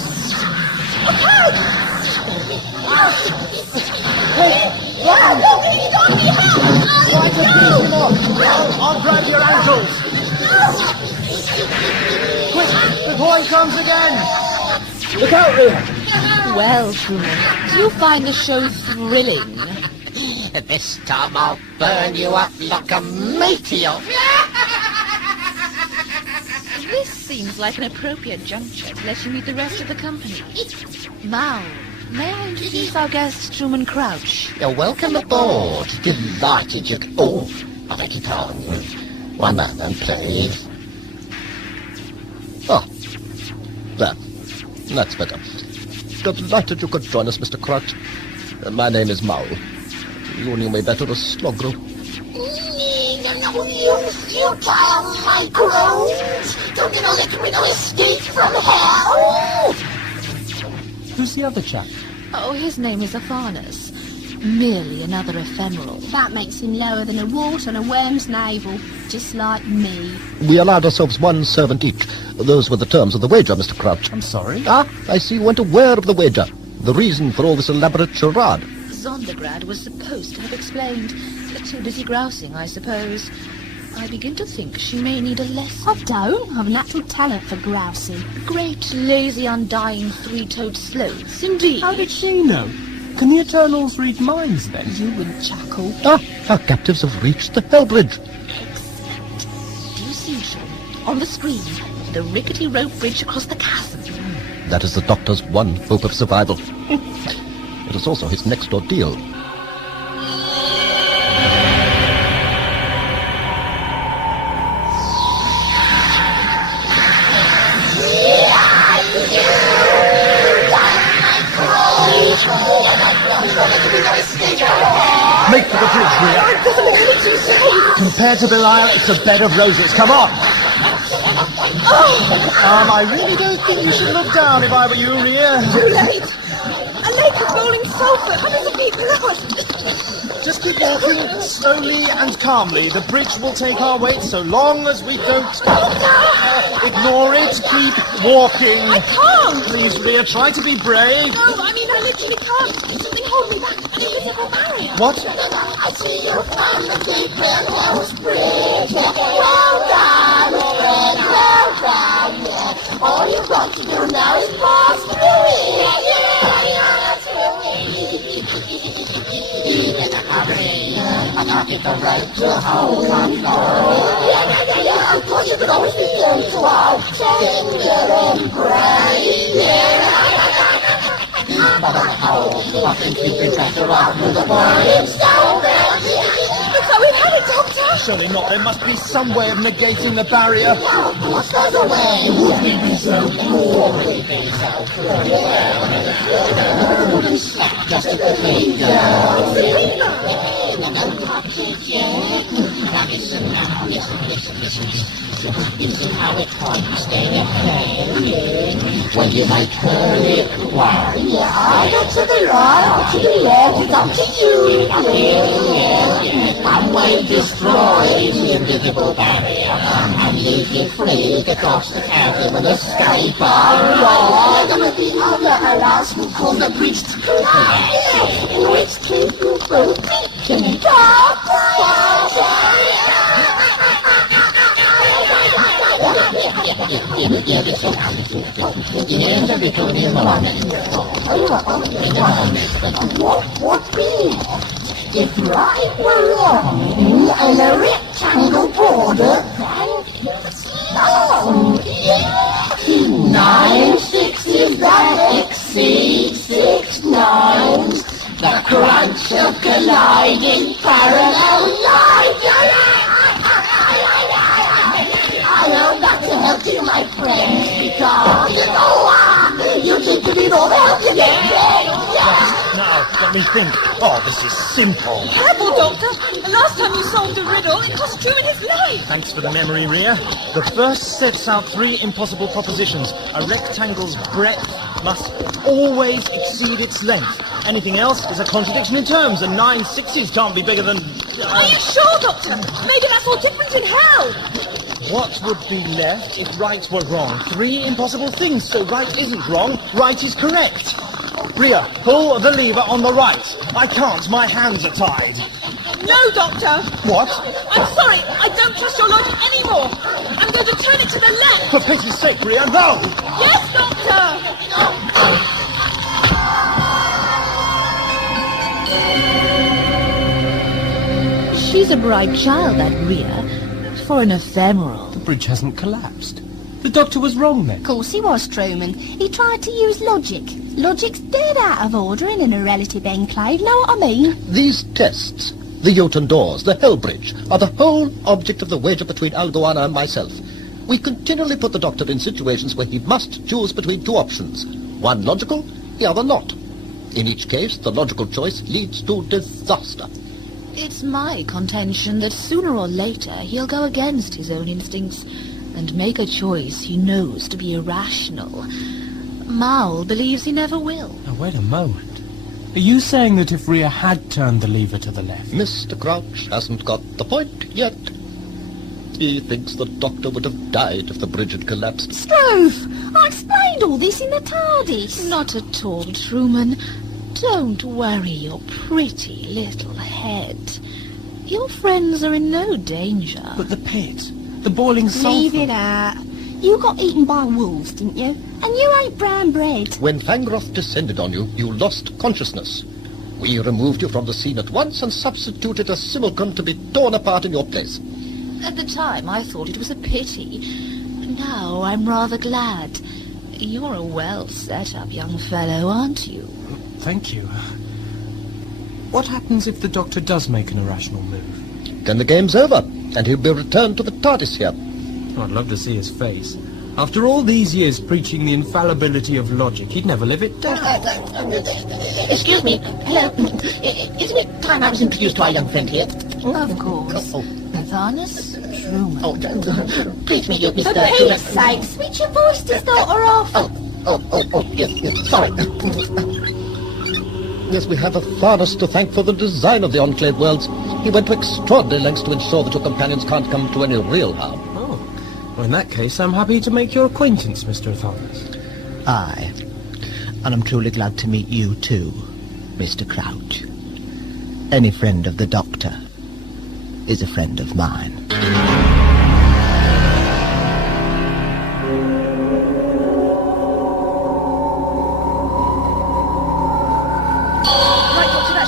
Hey! Yeah, look, he's on behind! Try to beat him off! I'll grab your ankles! Quick, before he comes again! Look out, Rhea! Well, Truman, do you find the show thrilling? This time I'll burn you up like a meteor. This seems like an appropriate juncture to let you meet the rest of the company. Mal, may I introduce our guest, Truman Crouch? You're welcome aboard. Delighted you... Oh, I beg your pardon. One moment, please. Oh, there. That's better. Delighted you could join us, Mr. Crouch. My name is Mal. You knew me better as Slogro. No, you futile microbes! Don't you know that we no escape from hell? Who's the other chap? Oh, his name is Aphanus. Merely another ephemeral. That makes him lower than a wart on a worm's navel, just like me. We allowed ourselves one servant each. Those were the terms of the wager, Mr. Crouch. I'm sorry? Ah, I see you weren't aware of the wager. The reason for all this elaborate charade. Zondergrad was supposed to have explained. Too busy grousing, I suppose. I begin to think she may need a lesson. I don't. I've a natural talent for grousing. Great, lazy, undying, three-toed sloths, indeed. How did she know? Can the Eternals read minds, then? You would chuckle. Ah, our captives have reached the Hell Bridge. Excellent. Do you see, Sean? On the screen, the rickety rope bridge across the chasm. That is the Doctor's one hope of survival. It is also his next ordeal. Make for the bridge, Rhea. Compared to Belial, it's a bed of roses. Come on. I really don't think you should look down if I were you, Rhea. Too late. A lake of rolling sulphur, hundreds of feet below us. Just keep walking slowly and calmly. The bridge will take our weight so long as we don't... ignore it. Keep walking. I can't. Please, Rhea, try to be brave. No, I mean, I literally can't. Something hold me back. An invisible barrier. What? I see you from the deep red house bridge. Well done, Fred, well done. All you've got to do now is pass through it. Even a hurry, I got it the right to hold on. Yeah, of course you can always be going to our tender embrace. But I think you'd be better off with the boy so bad. Looks like we've had it, Doctor. Surely not. There must be some way of negating the barrier. Of course there's a way. Would we be so poor? Wouldn't slap just at the finger. Now listen, listen. You see how it points there ahead? Well, you might turn it one. Yeah, either to the right or to the left. It's up to you. Yeah. One way destroys the invisible barrier and leaves you free to cross the chasm and escape our law. And the other allows me call the bridge to collide, in which case you both can talk. What be? If right were long and a rectangle border, then long. 9 6s that exceed 6 9s. The crunch of colliding parallel lines. I have got to help you, my friend, because you think you need all the help you get. Now, let me think. Oh, this is simple. Careful, Doctor. The last time you solved a riddle, it cost Truman his life. Thanks for the memory, Rhea. The first sets out 3 impossible propositions. A rectangle's breadth must always exceed its length. Anything else is a contradiction in terms, and 9 6s can't be bigger than... Are you sure, Doctor? Maybe that's all different in hell. What would be left if right were wrong? 3 impossible things, so right isn't wrong, right is correct. Rhea, pull the lever on the right. I can't, my hands are tied. No, Doctor. What? I'm sorry, I don't trust your logic anymore. I'm going to turn it to the left. For pity's sake, Rhea, no! Yes, Doctor! She's a bright child, that Rhea. For an ephemeral. The bridge hasn't collapsed. The doctor was wrong then? Of course he was, Truman. He tried to use logic. Logic's dead out of order in an irrelative enclave, know what I mean? These tests, the Jotun doors, the Hell Bridge, are the whole object of the wager between Algoana and myself. We continually put the doctor in situations where he must choose between two options. One logical, the other not. In each case, the logical choice leads to disaster. It's my contention that sooner or later he'll go against his own instincts and make a choice he knows to be irrational. Maul believes he never will. Now, wait a moment. Are you saying that if Rhea had turned the lever to the left... Mr. Crouch hasn't got the point yet. He thinks the doctor would have died if the bridge had collapsed. Struve! I explained all this in the TARDIS. Not at all, Truman. Don't worry your pretty little head. Your friends are in no danger. But the pit, the boiling sulphur... Leave it out. You got eaten by wolves, didn't you? And you ate brown bread. When Fangroth descended on you, you lost consciousness. We removed you from the scene at once and substituted a simulacrum to be torn apart in your place. At the time, I thought it was a pity. Now I'm rather glad. You're a well-set-up young fellow, aren't you? Thank you. What happens if the doctor does make an irrational move? Then the game's over, and he'll be returned to the TARDIS here. Oh, I'd love to see his face. After all these years preaching the infallibility of logic, he'd never live it down. Excuse me. Hello. Isn't it time I was introduced to our young friend here? Of course. Nathanus Truman. Oh, please me, you, Mr. For Pete's sake, switch your voice to start her off. Yes, sorry. Yes, we have a Tharnus to thank for the design of the Enclave worlds. He went to extraordinary lengths to ensure that your companions can't come to any real harm. Oh, well, in that case, I'm happy to make your acquaintance, Mr. Tharnus. Aye, and I'm truly glad to meet you too, Mr. Crouch. Any friend of the Doctor is a friend of mine.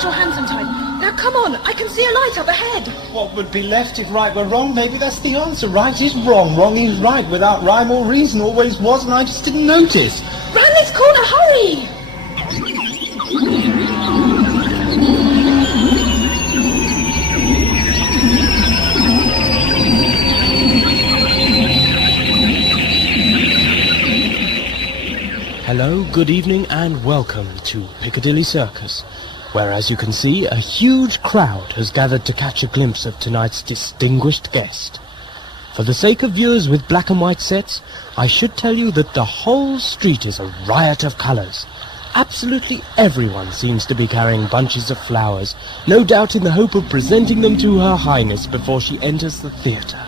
Your hands untied. Now come on, I can see a light up ahead. What would be left if right were wrong? Maybe that's the answer. Right is wrong, wrong is right, without rhyme or reason. Always was, and I just didn't notice. Round this corner, hurry! Hello, good evening, and welcome to Piccadilly Circus, where, as you can see, a huge crowd has gathered to catch a glimpse of tonight's distinguished guest. For the sake of viewers with black and white sets, I should tell you that the whole street is a riot of colours. Absolutely everyone seems to be carrying bunches of flowers, no doubt in the hope of presenting them to Her Highness before she enters the theatre.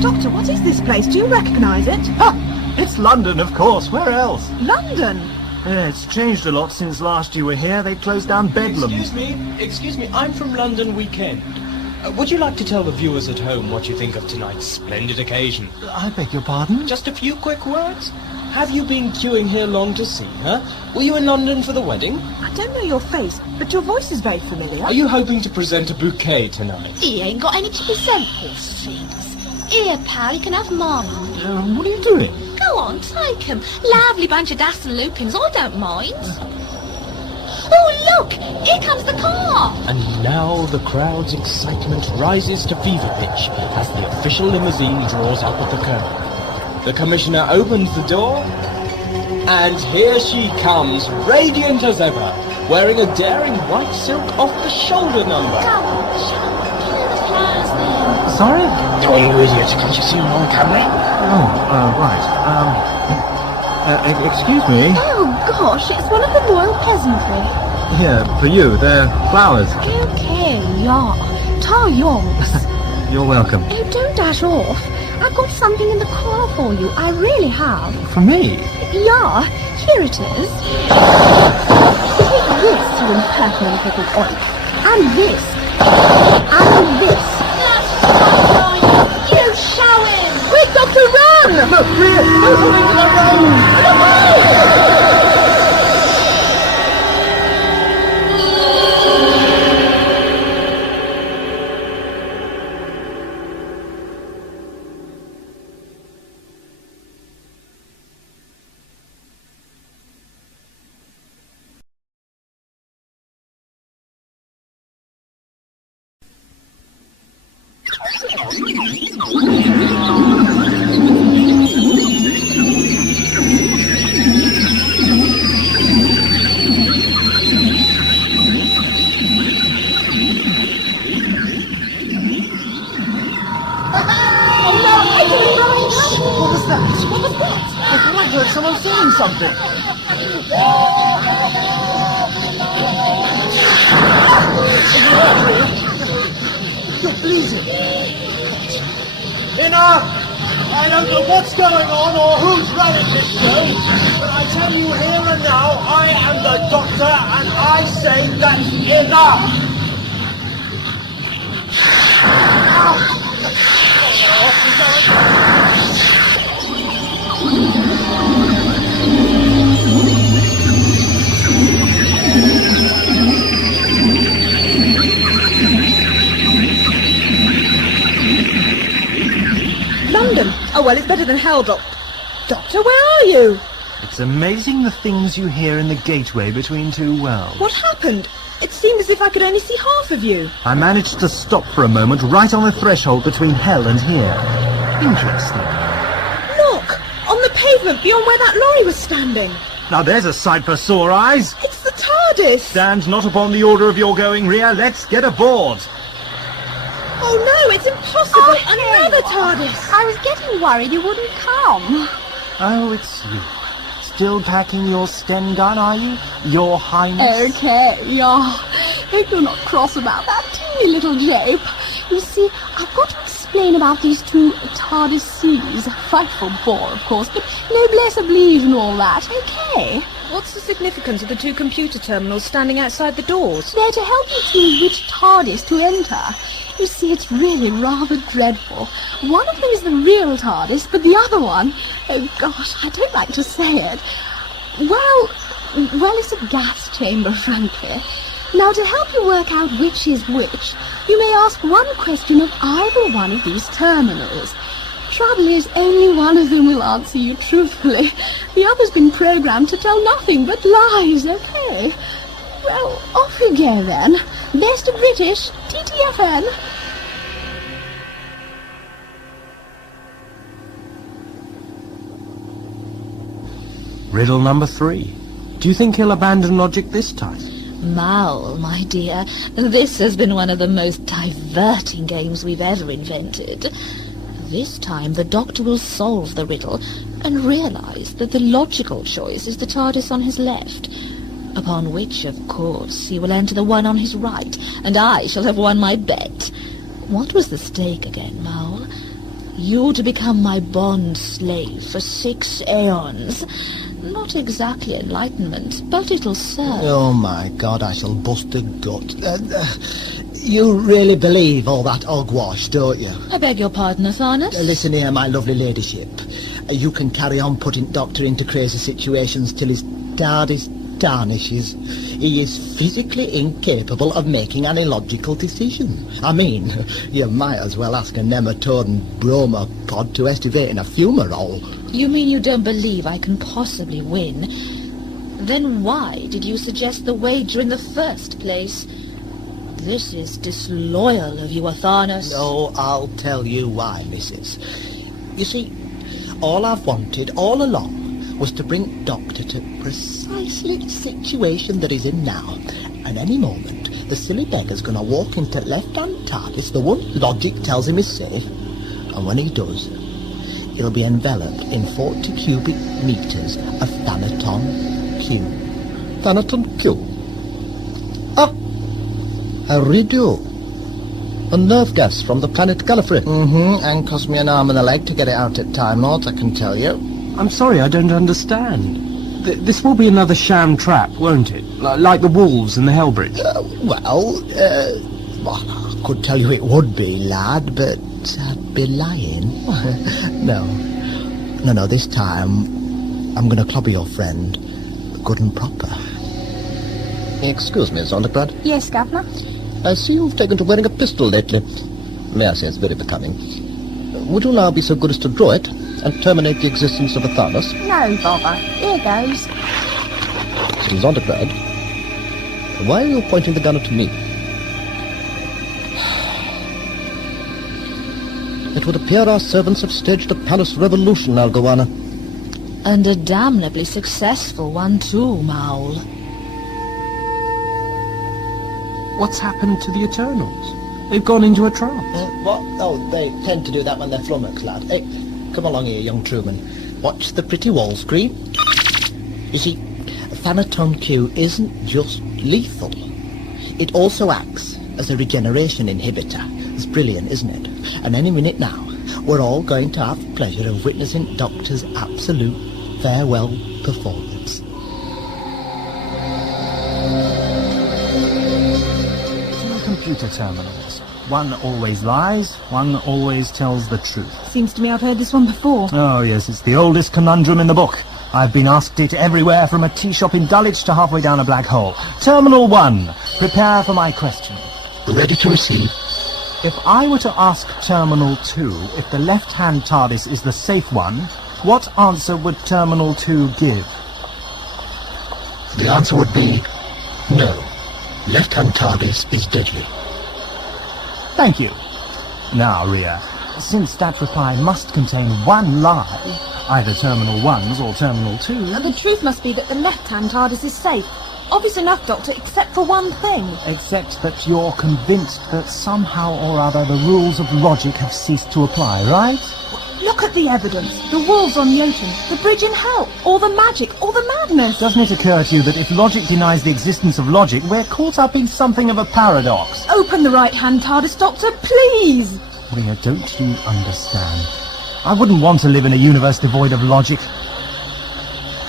Doctor, what is this place? Do you recognise it? Ha! It's London, of course. Where else? London? Yeah, it's changed a lot since last you were here. They closed down Bedlam. Excuse me, I'm from London Weekend. Would you like to tell the viewers at home what you think of tonight's splendid occasion? I beg your pardon? Just a few quick words? Have you been queuing here long to see her? Were you in London for the wedding? I don't know your face, but your voice is very familiar. Are you hoping to present a bouquet tonight? He ain't got any to present, horse cheeks. Here, pal, you can have mine. What are you doing? Go on, take 'em. Lovely bunch of dust and lupins, I don't mind. Oh, look! Here comes the car! And now the crowd's excitement rises to fever pitch as the official limousine draws up at the curb. The commissioner opens the door, and here she comes, radiant as ever, wearing a daring white silk off-the-shoulder number. Go on, show 'em. Clear the flowers then. Sorry? Oh, you idiot, can't you see I'm on camera? Oh, right. Excuse me. Oh, gosh, it's one of the royal peasantry. Here, for you, they're flowers. Okay, yeah. Ta yonks. You're welcome. Oh, don't dash off. I've got something in the car for you. I really have. For me? Yeah, here it is. Take this, you impertinent little oink. And this. And this. You show him! Quick, Doctor, run! Look, here! Over into the road! What was that? What was that? I thought I heard someone saying something. You're bleeding. Enough! I don't know what's going on or who's running this show, but I tell you here and now, I am the Doctor, and I say that's enough! London. Oh, well, it's better than hell, Doctor, where are you? It's amazing the things you hear in the gateway between two worlds. What happened? It seemed as if I could only see half of you. I managed to stop for a moment right on the threshold between hell and here. Interesting. Look! On the pavement beyond where that lorry was standing. Now there's a sight for sore eyes. It's the TARDIS. Stand not upon the order of your going rear. Let's get aboard. Oh no, it's impossible! Another TARDIS! I was getting worried you wouldn't come. Oh, it's you. Still packing your Sten gun, are you? Your Highness? Okay, yeah. Hope you're not cross about that teeny little jape. You see, I've got to explain about these two TARDISes. Frightful bore, of course, but noblesse oblige and all that, okay? What's the significance of the two computer terminals standing outside the doors? They're to help you choose which TARDIS to enter. You see, it's really rather dreadful. One of them is the real TARDIS, but the other one, oh gosh, I don't like to say it. Well, it's a gas chamber, frankly. Now, to help you work out which is which, you may ask one question of either one of these terminals. Trouble is, only one of them will answer you truthfully. The other's been programmed to tell nothing but lies, okay? Well, off you go then. Best of British, TTFN. Riddle number 3. Do you think he'll abandon logic this time? Mal, my dear, this has been one of the most diverting games we've ever invented. This time the Doctor will solve the riddle and realize that the logical choice is the TARDIS on his left, upon which, of course, he will enter the one on his right, and I shall have won my bet. What was the stake again, Mal? You to become my bond slave for 6 aeons. Not exactly enlightenment, but it'll serve. Oh, my God, I shall bust a gut. You really believe all that hogwash, don't you? I beg your pardon, Athanas? Listen here, my lovely ladyship. You can carry on putting Doctor into crazy situations till his TARDIS tarnishes. He is physically incapable of making an illogical decision. I mean, you might as well ask a nematode and bromopod to estivate in a fumarole. You mean you don't believe I can possibly win? Then why did you suggest the wager in the first place? This is disloyal of you, Athanas. No, I'll tell you why, missus. You see, all I've wanted all along was to bring Doctor to precisely the situation that he's in now. And any moment, the silly beggar's going to walk into left-hand TARDIS, the one logic tells him is safe. And when he does, he'll be enveloped in 40 cubic meters of Thanaton Q. Thanaton Q? Ah! A riddle. A nerve gas from the planet Gallifrey. And cost me an arm and a leg to get it out at Time Lords, I can tell you. I'm sorry, I don't understand. This will be another sham trap, won't it? Like the wolves in the Hellbridge? Well, I could tell you it would be, lad, but I'd be lying. No, this time I'm going to clobber your friend good and proper. Excuse me, Zondergrad. Yes, Governor? I see you've taken to wearing a pistol lately. May I say it's very becoming. Would you now be so good as to draw it and terminate the existence of Athanas? No bother. Here goes. Zondergrad, why are you pointing the gun at me? It would appear our servants have staged a palace revolution, Algoana. And a damnably successful one too, Maul. What's happened to the Eternals? They've gone into a trance. What? Oh, they tend to do that when they're flummoxed, lad. Hey, come along here, young Truman. Watch the pretty wall screen. You see, Thanaton Q isn't just lethal. It also acts as a regeneration inhibitor. It's brilliant, isn't it? And any minute now, we're all going to have the pleasure of witnessing Doctor's absolute farewell performance. Computer terminals. One always lies, one always tells the truth. Seems to me I've heard this one before. Oh yes, it's the oldest conundrum in the book. I've been asked it everywhere from a tea shop in Dulwich to halfway down a black hole. Terminal 1, prepare for my question. Ready to receive. If I were to ask Terminal 2 if the left-hand TARDIS is the safe one, what answer would Terminal 2 give? The answer would be no. Left-hand TARDIS is deadly. Thank you. Now, Rhea, since that reply must contain one lie, either Terminal 1's or Terminal 2's... The truth must be that the left-hand TARDIS is safe. Obvious enough, Doctor, except for one thing. Except that you're convinced that somehow or other the rules of logic have ceased to apply, right? Look at the evidence. The wolves on Jotun, the bridge in hell, all the magic, all the madness. Doesn't it occur to you that if logic denies the existence of logic, we're caught up in something of a paradox? Open the right-hand TARDIS, Doctor, please! Rhea, don't you understand? I wouldn't want to live in a universe devoid of logic.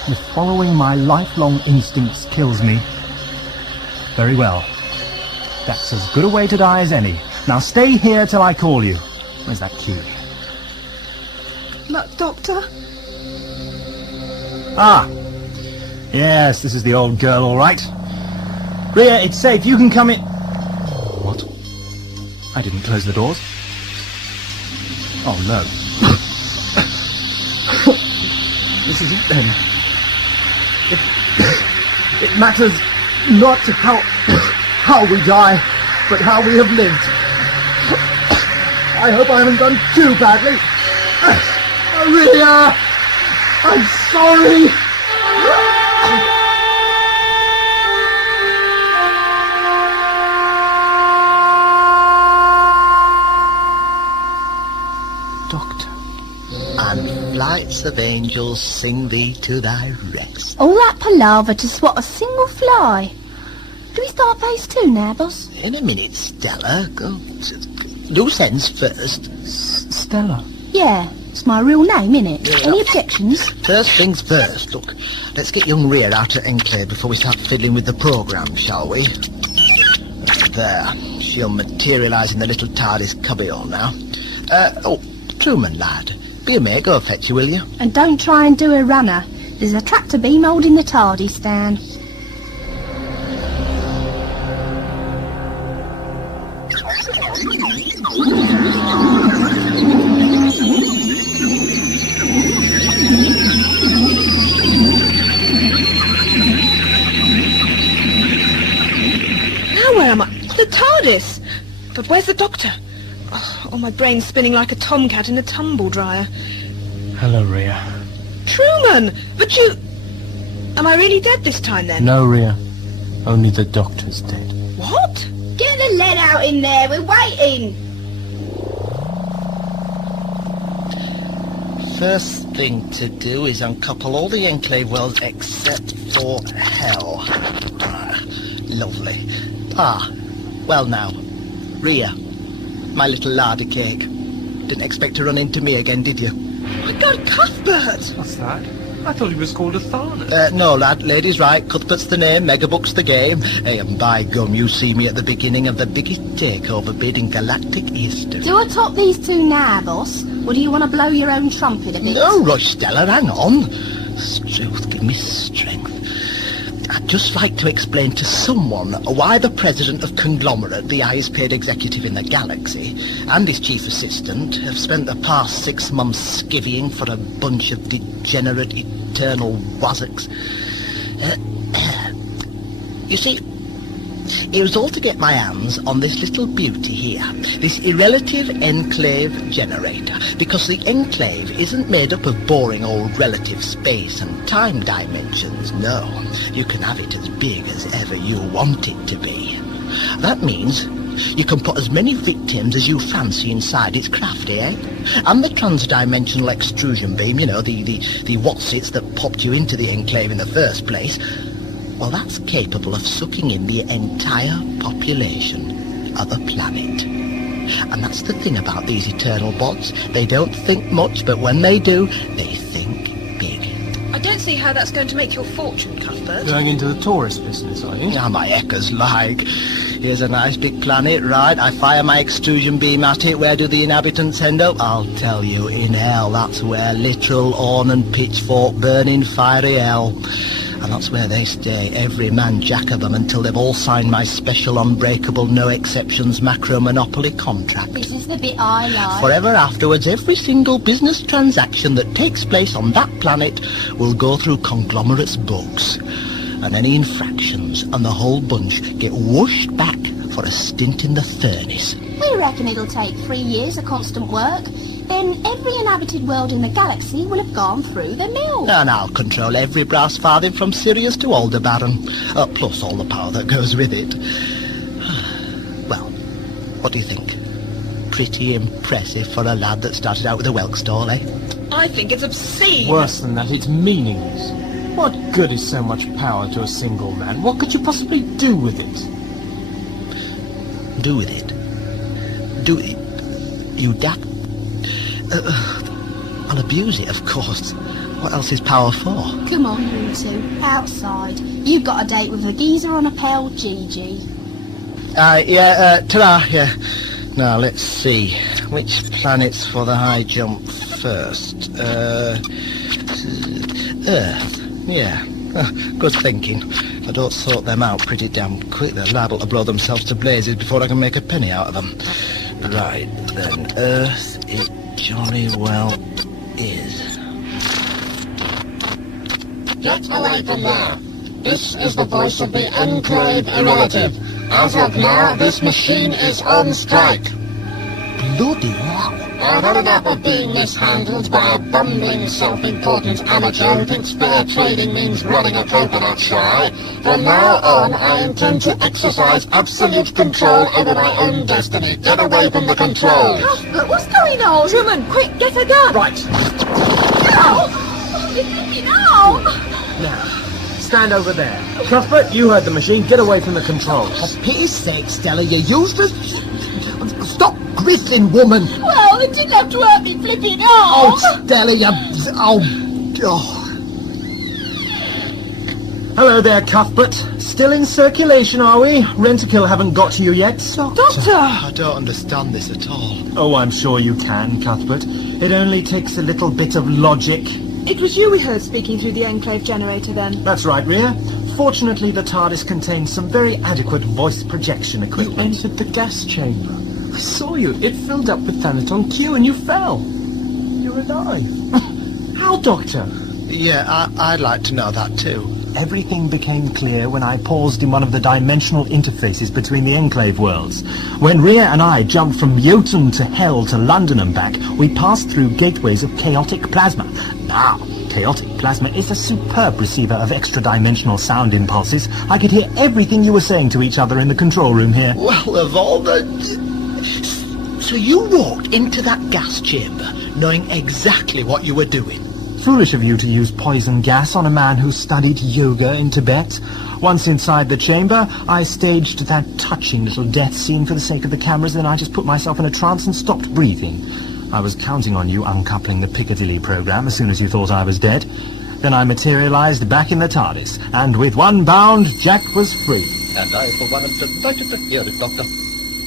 If following my lifelong instincts kills me, very well. That's as good a way to die as any. Now stay here till I call you. Where's that key? Look, Doctor. Ah! Yes, this is the old girl, all right. Rhea, it's safe. You can come in. What? I didn't close the doors. Oh, no. This is it, then. It matters not how we die, but how we have lived. I hope I haven't done too badly. Rhea! I'm sorry! Doctor. And flights of angels sing thee to thy rest. All that palaver to swat a single fly. Do we start phase 2 now, boss? In a minute, Stella. Go. Loose ends first. Stella? Yeah, it's my real name, innit? Yeah. Any objections? First things first, look. Let's get young Rhea out at Enclave before we start fiddling with the programme, shall we? There. She'll materialise in the little TARDIS cubbyhole now. Truman, lad. Be a mate, go fetch you, will you? And don't try and do a runner. There's a tractor beam holding the TARDIS stand. Now where am I? The TARDIS! But where's the Doctor? Oh, my brain's spinning like a tomcat in a tumble dryer. Hello, Rhea. Truman! But you... Am I really dead this time, then? No, Rhea. Only the Doctor's dead. What? Get the lead out in there, we're waiting! First thing to do is uncouple all the Enclave wells except for hell. Lovely. Well now. Rhea. My little larder cake. Didn't expect to run into me again, did you? My God, Cuthbert! What's that? I thought he was called a Tharnus. No, lad, lady's right. Cuthbert's the name, Megabook's the game. Hey, and by gum, you see me at the beginning of the biggest takeover bid in galactic history. Do I top these 2 now, boss? Or do you want to blow your own trumpet a bit? No rush, Stella, hang on. Strength, give me strength. I'd just like to explain to someone why the president of Conglomerate, the highest paid executive in the galaxy, and his chief assistant have spent the past 6 months skivvying for a bunch of degenerate eternal wazzocks. You see, It was all to get my hands on this little beauty here, this Irrelative Enclave generator, because the Enclave isn't made up of boring old relative space and time dimensions, no. You can have it as big as ever you want it to be. That means you can put as many victims as you fancy inside. It's crafty, eh? And the trans-dimensional extrusion beam, you know, the what's-its that popped you into the Enclave in the first place, well, that's capable of sucking in the entire population of a planet. And that's the thing about these eternal bots. They don't think much, but when they do, they think big. I don't see how that's going to make your fortune, Cuthbert. Going into the tourist business, are you? Ah, my ecker's like. Here's a nice big planet, right? I fire my extrusion beam at it. Where do the inhabitants end up? I'll tell you, in hell. That's where literal horn and pitchfork burn in fiery hell. And that's where they stay, every man jack of them, until they've all signed my special unbreakable, no exceptions macro monopoly contract. This is the bit I like. Forever afterwards, every single business transaction that takes place on that planet will go through conglomerate's books. And any infractions and the whole bunch get whooshed back for a stint in the furnace. We reckon it'll take 3 years of constant work. Then every inhabited world in the galaxy will have gone through the mill. And I'll control every brass farthing from Sirius to Aldebaran, plus all the power that goes with it. Well, what do you think? Pretty impressive for a lad that started out with a whelk stall, eh? I think it's obscene. Worse than that, it's meaningless. What good is so much power to a single man? What could you possibly do with it? Do with it? Do it? You daft... I'll abuse it, of course. What else is power for? Come on, you two. Outside. You've got a date with a geezer on a pale Gigi. Ta-da, yeah. Now, let's see. Which planet's for the high jump first? Earth. Yeah. Good thinking. If I don't sort them out pretty damn quick, they're liable to blow themselves to blazes before I can make a penny out of them. Right, then. Earth, it jolly well is. Get away from there. This is the voice of the Enclave Irrelative. As of now, this machine is on strike. Bloody hell. I've had enough of being mishandled by a bumbling, self-important amateur who thinks fair trading means running a coconut shy. From now on, I intend to exercise absolute control over my own destiny. Get away from the controls. Cuthbert, what's going on? Truman, quick, get a gun. Right. Ow! It's flipping out! Now, stand over there. Cuthbert, you heard the machine. Get away from the controls. For pity's sake, Stella, you useless... Stop griffin, woman! Well, it didn't have to hurt me flipping off. Oh, Stella, you... Oh. Hello there, Cuthbert. Still in circulation, are we? Rent-a-kill haven't got to you yet. Doctor! I don't understand this at all. Oh, I'm sure you can, Cuthbert. It only takes a little bit of logic. It was you we heard speaking through the Enclave generator then. That's right, Rhea. Fortunately, the TARDIS contains some very adequate voice projection equipment. You entered the gas chamber. I saw you. It filled up with Thanaton Q and you fell. You're alive. How, Doctor? Yeah, I'd like to know that too. Everything became clear when I paused in one of the dimensional interfaces between the Enclave worlds. When Rhea and I jumped from Jotun to Hell to London and back, we passed through gateways of chaotic plasma. Now, chaotic plasma is a superb receiver of extra-dimensional sound impulses. I could hear everything you were saying to each other in the control room here. Well, of all the... So you walked into that gas chamber knowing exactly what you were doing? Foolish of you to use poison gas on a man who studied yoga in Tibet. Once inside the chamber, I staged that touching little death scene for the sake of the cameras, then I just put myself in a trance and stopped breathing. I was counting on you uncoupling the Piccadilly program as soon as you thought I was dead. Then I materialized back in the TARDIS, and with one bound, Jack was free. And I, for one, am delighted to hear it, Doctor.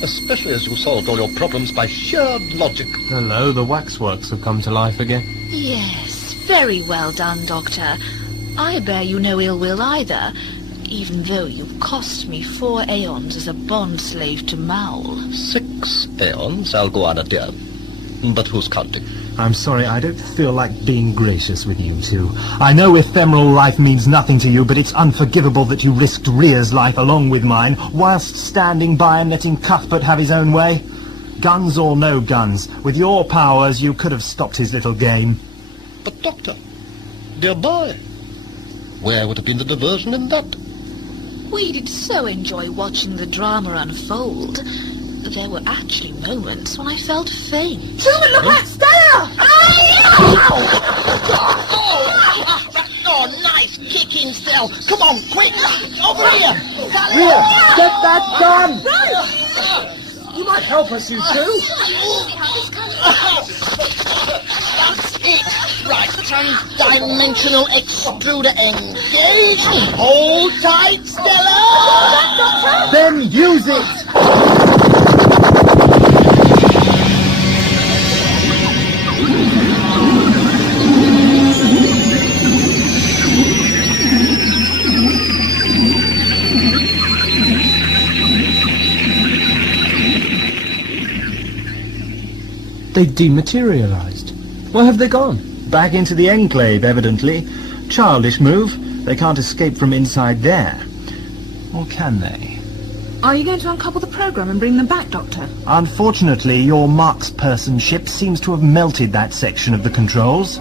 Especially as you solved all your problems by sheer logic. Hello, the waxworks have come to life again. Yes, very well done, Doctor. I bear you no ill will either, even though you've cost me 4 aeons as a bond slave to Maul. 6 aeons, I'll go on a dear. But who's counting? I'm sorry, I don't feel like being gracious with you two. I know ephemeral life means nothing to you, but it's unforgivable that you risked Rhea's life along with mine, whilst standing by and letting Cuthbert have his own way. Guns or no guns, with your powers you could have stopped his little game. But, Doctor, dear boy, where would have been the diversion in that? We did so enjoy watching the drama unfold. There were actually moments when I felt faint. Truman, look at Stella! Oh, nice kicking, Stell. Come on, quick, over here. Here, get that gun! You might help us, you two. That's it. Right, trans-dimensional extruder engaged. Hold tight, Stella. Then use it. They dematerialized. Where have they gone? Back into the Enclave, evidently. Childish move. They can't escape from inside there. Or can they? Are you going to uncouple the program and bring them back, Doctor? Unfortunately, your marksperson ship seems to have melted that section of the controls.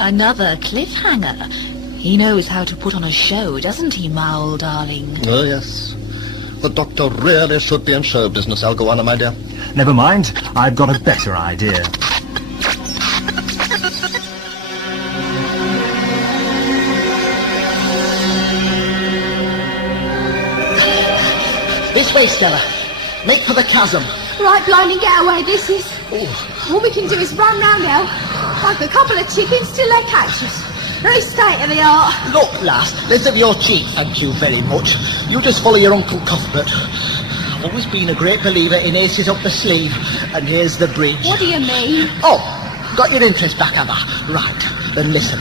Another cliffhanger. He knows how to put on a show, doesn't he, Maul, darling? Oh, yes. The Doctor really should be in show business, Algoana, my dear. Never mind. I've got a better idea. This way, Stella. Make for the chasm. Right, blinding getaway, this is. All we can do is run round now, like a couple of chickens till they catch us. Very state of the art. Look, lass, let's have your cheek, thank you very much. You just follow your Uncle Cuthbert. I've always been a great believer in aces up the sleeve, and here's the bridge. What do you mean? Oh, got your interest back, have I? Right, then listen.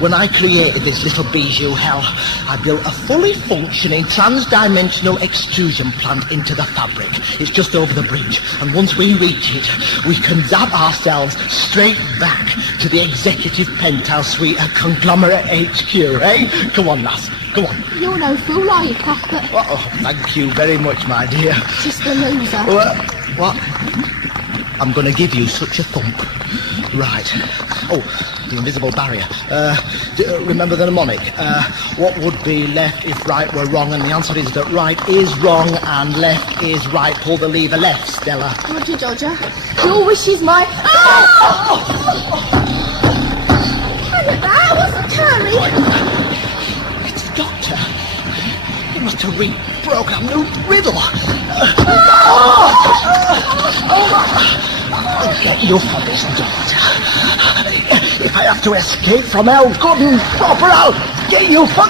When I created this little bijou hell, I built a fully functioning trans-dimensional extrusion plant into the fabric. It's just over the bridge, and once we reach it, we can zap ourselves straight back to the executive penthouse suite at Conglomerate HQ, eh? Come on, lass, come on. You're no fool, are you, Cuthbert? Oh, thank you very much, my dear. Just a loser. What? I'm going to give you such a thump. Right. Oh, the invisible barrier. Remember the mnemonic. What would be left if right were wrong? And the answer is that right is wrong and left is right. Pull the lever left, Stella. Roger, Dodger. Your wish is my... Look at that, I wasn't carried. It's the Doctor. He must have reprogrammed the riddle. I'll get you for this, Doctor. If I have to escape from hell, good and proper, I'll get you for...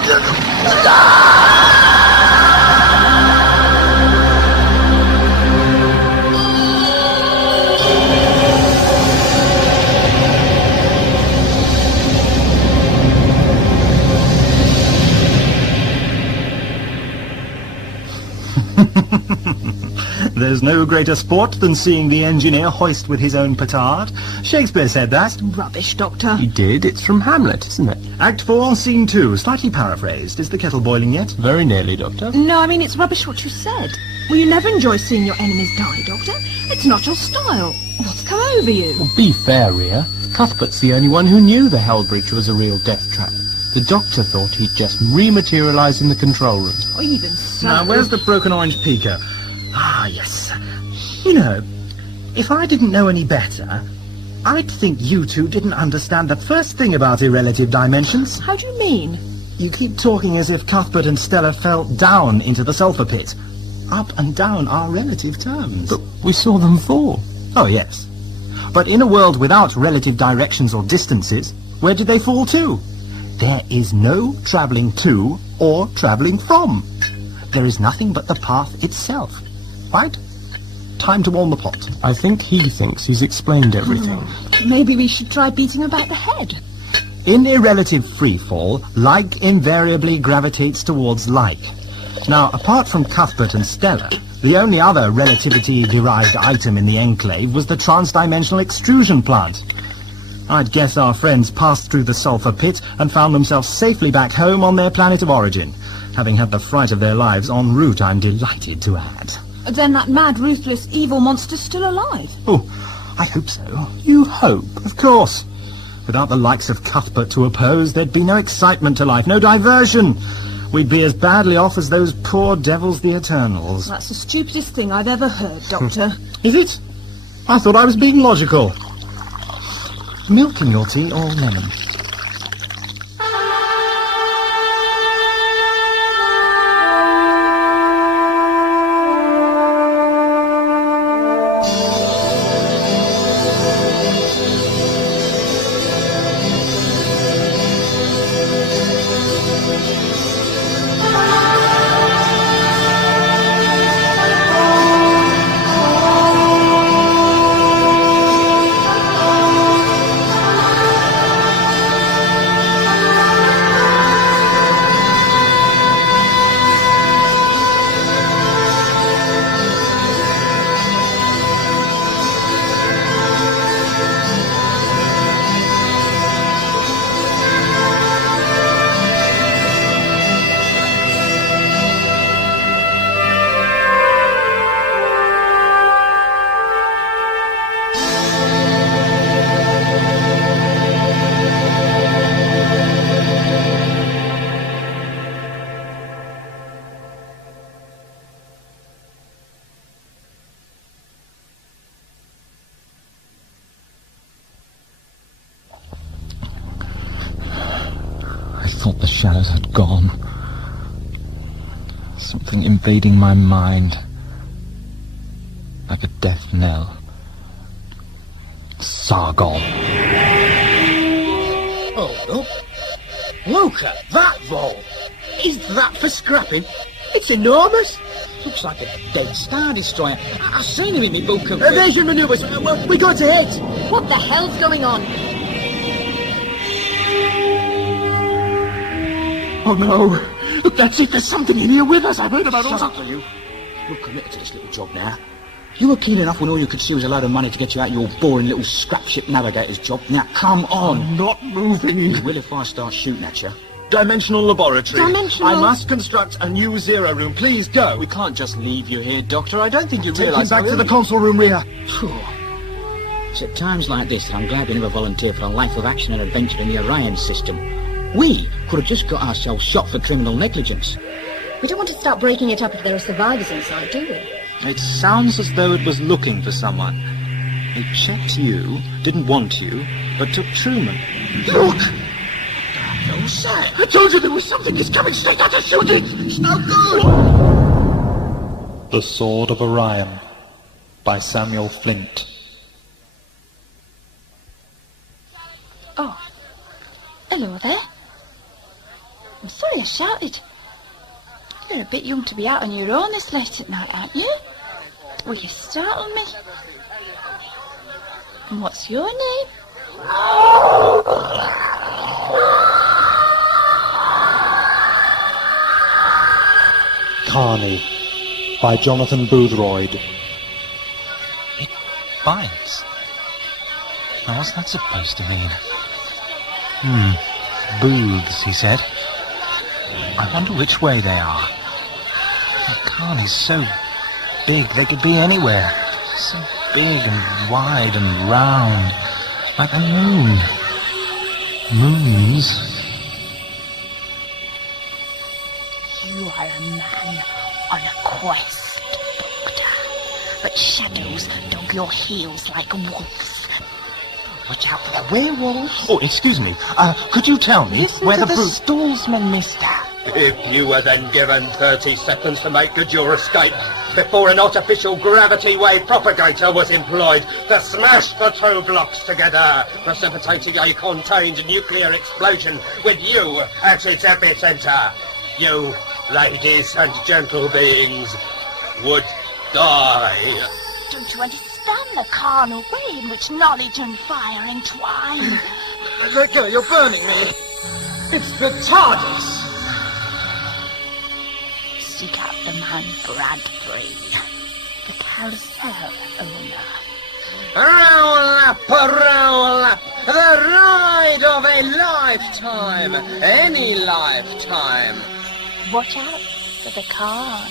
There's no greater sport than seeing the engineer hoist with his own petard. Shakespeare said that. Rubbish, Doctor. He did. It's from Hamlet, isn't it? Act 4, Scene 2, slightly paraphrased. Is the kettle boiling yet? Very nearly, Doctor. No, I mean, it's rubbish what you said. Well, you never enjoy seeing your enemies die, Doctor. It's not your style. What's come over you? Well, be fair, Rhea. Cuthbert's the only one who knew the Hell Bridge was a real death trap. The Doctor thought he'd just rematerialised in the control room. Oh, even so... Now, where's the broken orange peaker? Ah, yes. You know, if I didn't know any better, I'd think you two didn't understand the first thing about irrelative dimensions. How do you mean? You keep talking as if Cuthbert and Stella fell down into the sulphur pit. Up and down are relative terms. But we saw them fall. Oh, yes. But in a world without relative directions or distances, where did they fall to? There is no travelling to or travelling from. There is nothing but the path itself. Right? Time to warm the pot. I think he thinks he's explained everything. Maybe we should try beating him about the head. In irrelative freefall, like invariably gravitates towards like. Now, apart from Cuthbert and Stella, the only other relativity-derived item in the Enclave was the trans-dimensional extrusion plant. I'd guess our friends passed through the sulphur pit and found themselves safely back home on their planet of origin. Having had the fright of their lives en route, I'm delighted to add. Then that mad, ruthless, evil monster's still alive? Oh, I hope so. You hope? Of course. Without the likes of Cuthbert to oppose, there'd be no excitement to life, no diversion. We'd be as badly off as those poor devils the Eternals. That's the stupidest thing I've ever heard, Doctor. Is it? I thought I was being logical. Milk in your tea or lemon? thought the shadows had gone. Something invading my mind, like a death knell. Sargon. Oh, look. Look at that vault. Is that for scrapping? It's enormous. Looks like a dead Star Destroyer. I've seen him in my book of... Evasion manoeuvres. We got to hit. What the hell's going on? Oh, no. Look, that's it. There's something in here with us. I've heard about all... Shut up, will you? You're committed to this little job now. You were keen enough when all you could see was a load of money to get you out of your boring little scrap ship navigator's job. Now, come on. I'm not moving. You will if I start shooting at you. Dimensional laboratory. Dimensional... I must construct a new zero room. Please go. We can't just leave you here, Doctor. I don't think you Take realise... him back to the console room, Rhea. It's at times like this that I'm glad we never volunteered for a life of action and adventure in the Orion system. We could have just got ourselves shot for criminal negligence. We don't want to start breaking it up if there are survivors inside, do we? It sounds as though it was looking for someone. It checked you, didn't want you, but took Truman. Look! I told you there was something that's coming straight out of shooting! It's no good! The Sword of Orion by Samuel Flint. Oh. Hello there. I'm sorry I shouted. You're a bit young to be out on your own this late at night, aren't you? Well, you startled me. And what's your name? Carney by Jonathan Boothroyd. It bites. Now, what's that supposed to mean? Booths, he said. I wonder which way they are. The Carney's so big, they could be anywhere. So big and wide and round, like the moon. Moons. You are a man on a quest, Doctor. But shadows dog your heels like wolves. Watch out for the werewolves. Oh, excuse me. Could you tell me where the stallsman, mister. If you were then given 30 seconds to make good your escape before an artificial gravity wave propagator was employed to smash the two blocks together, precipitating a contained nuclear explosion with you at its epicenter, you, ladies and gentle beings, would die. Don't you understand the carnal way in which knowledge and fire entwine? Let go, you're burning me. It's the TARDIS. Seek out the man Bradbury, the carousel owner. Roll up, The ride of a lifetime. Any lifetime. Watch out for the Khan.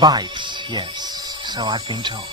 Bites, yes. So I've been told.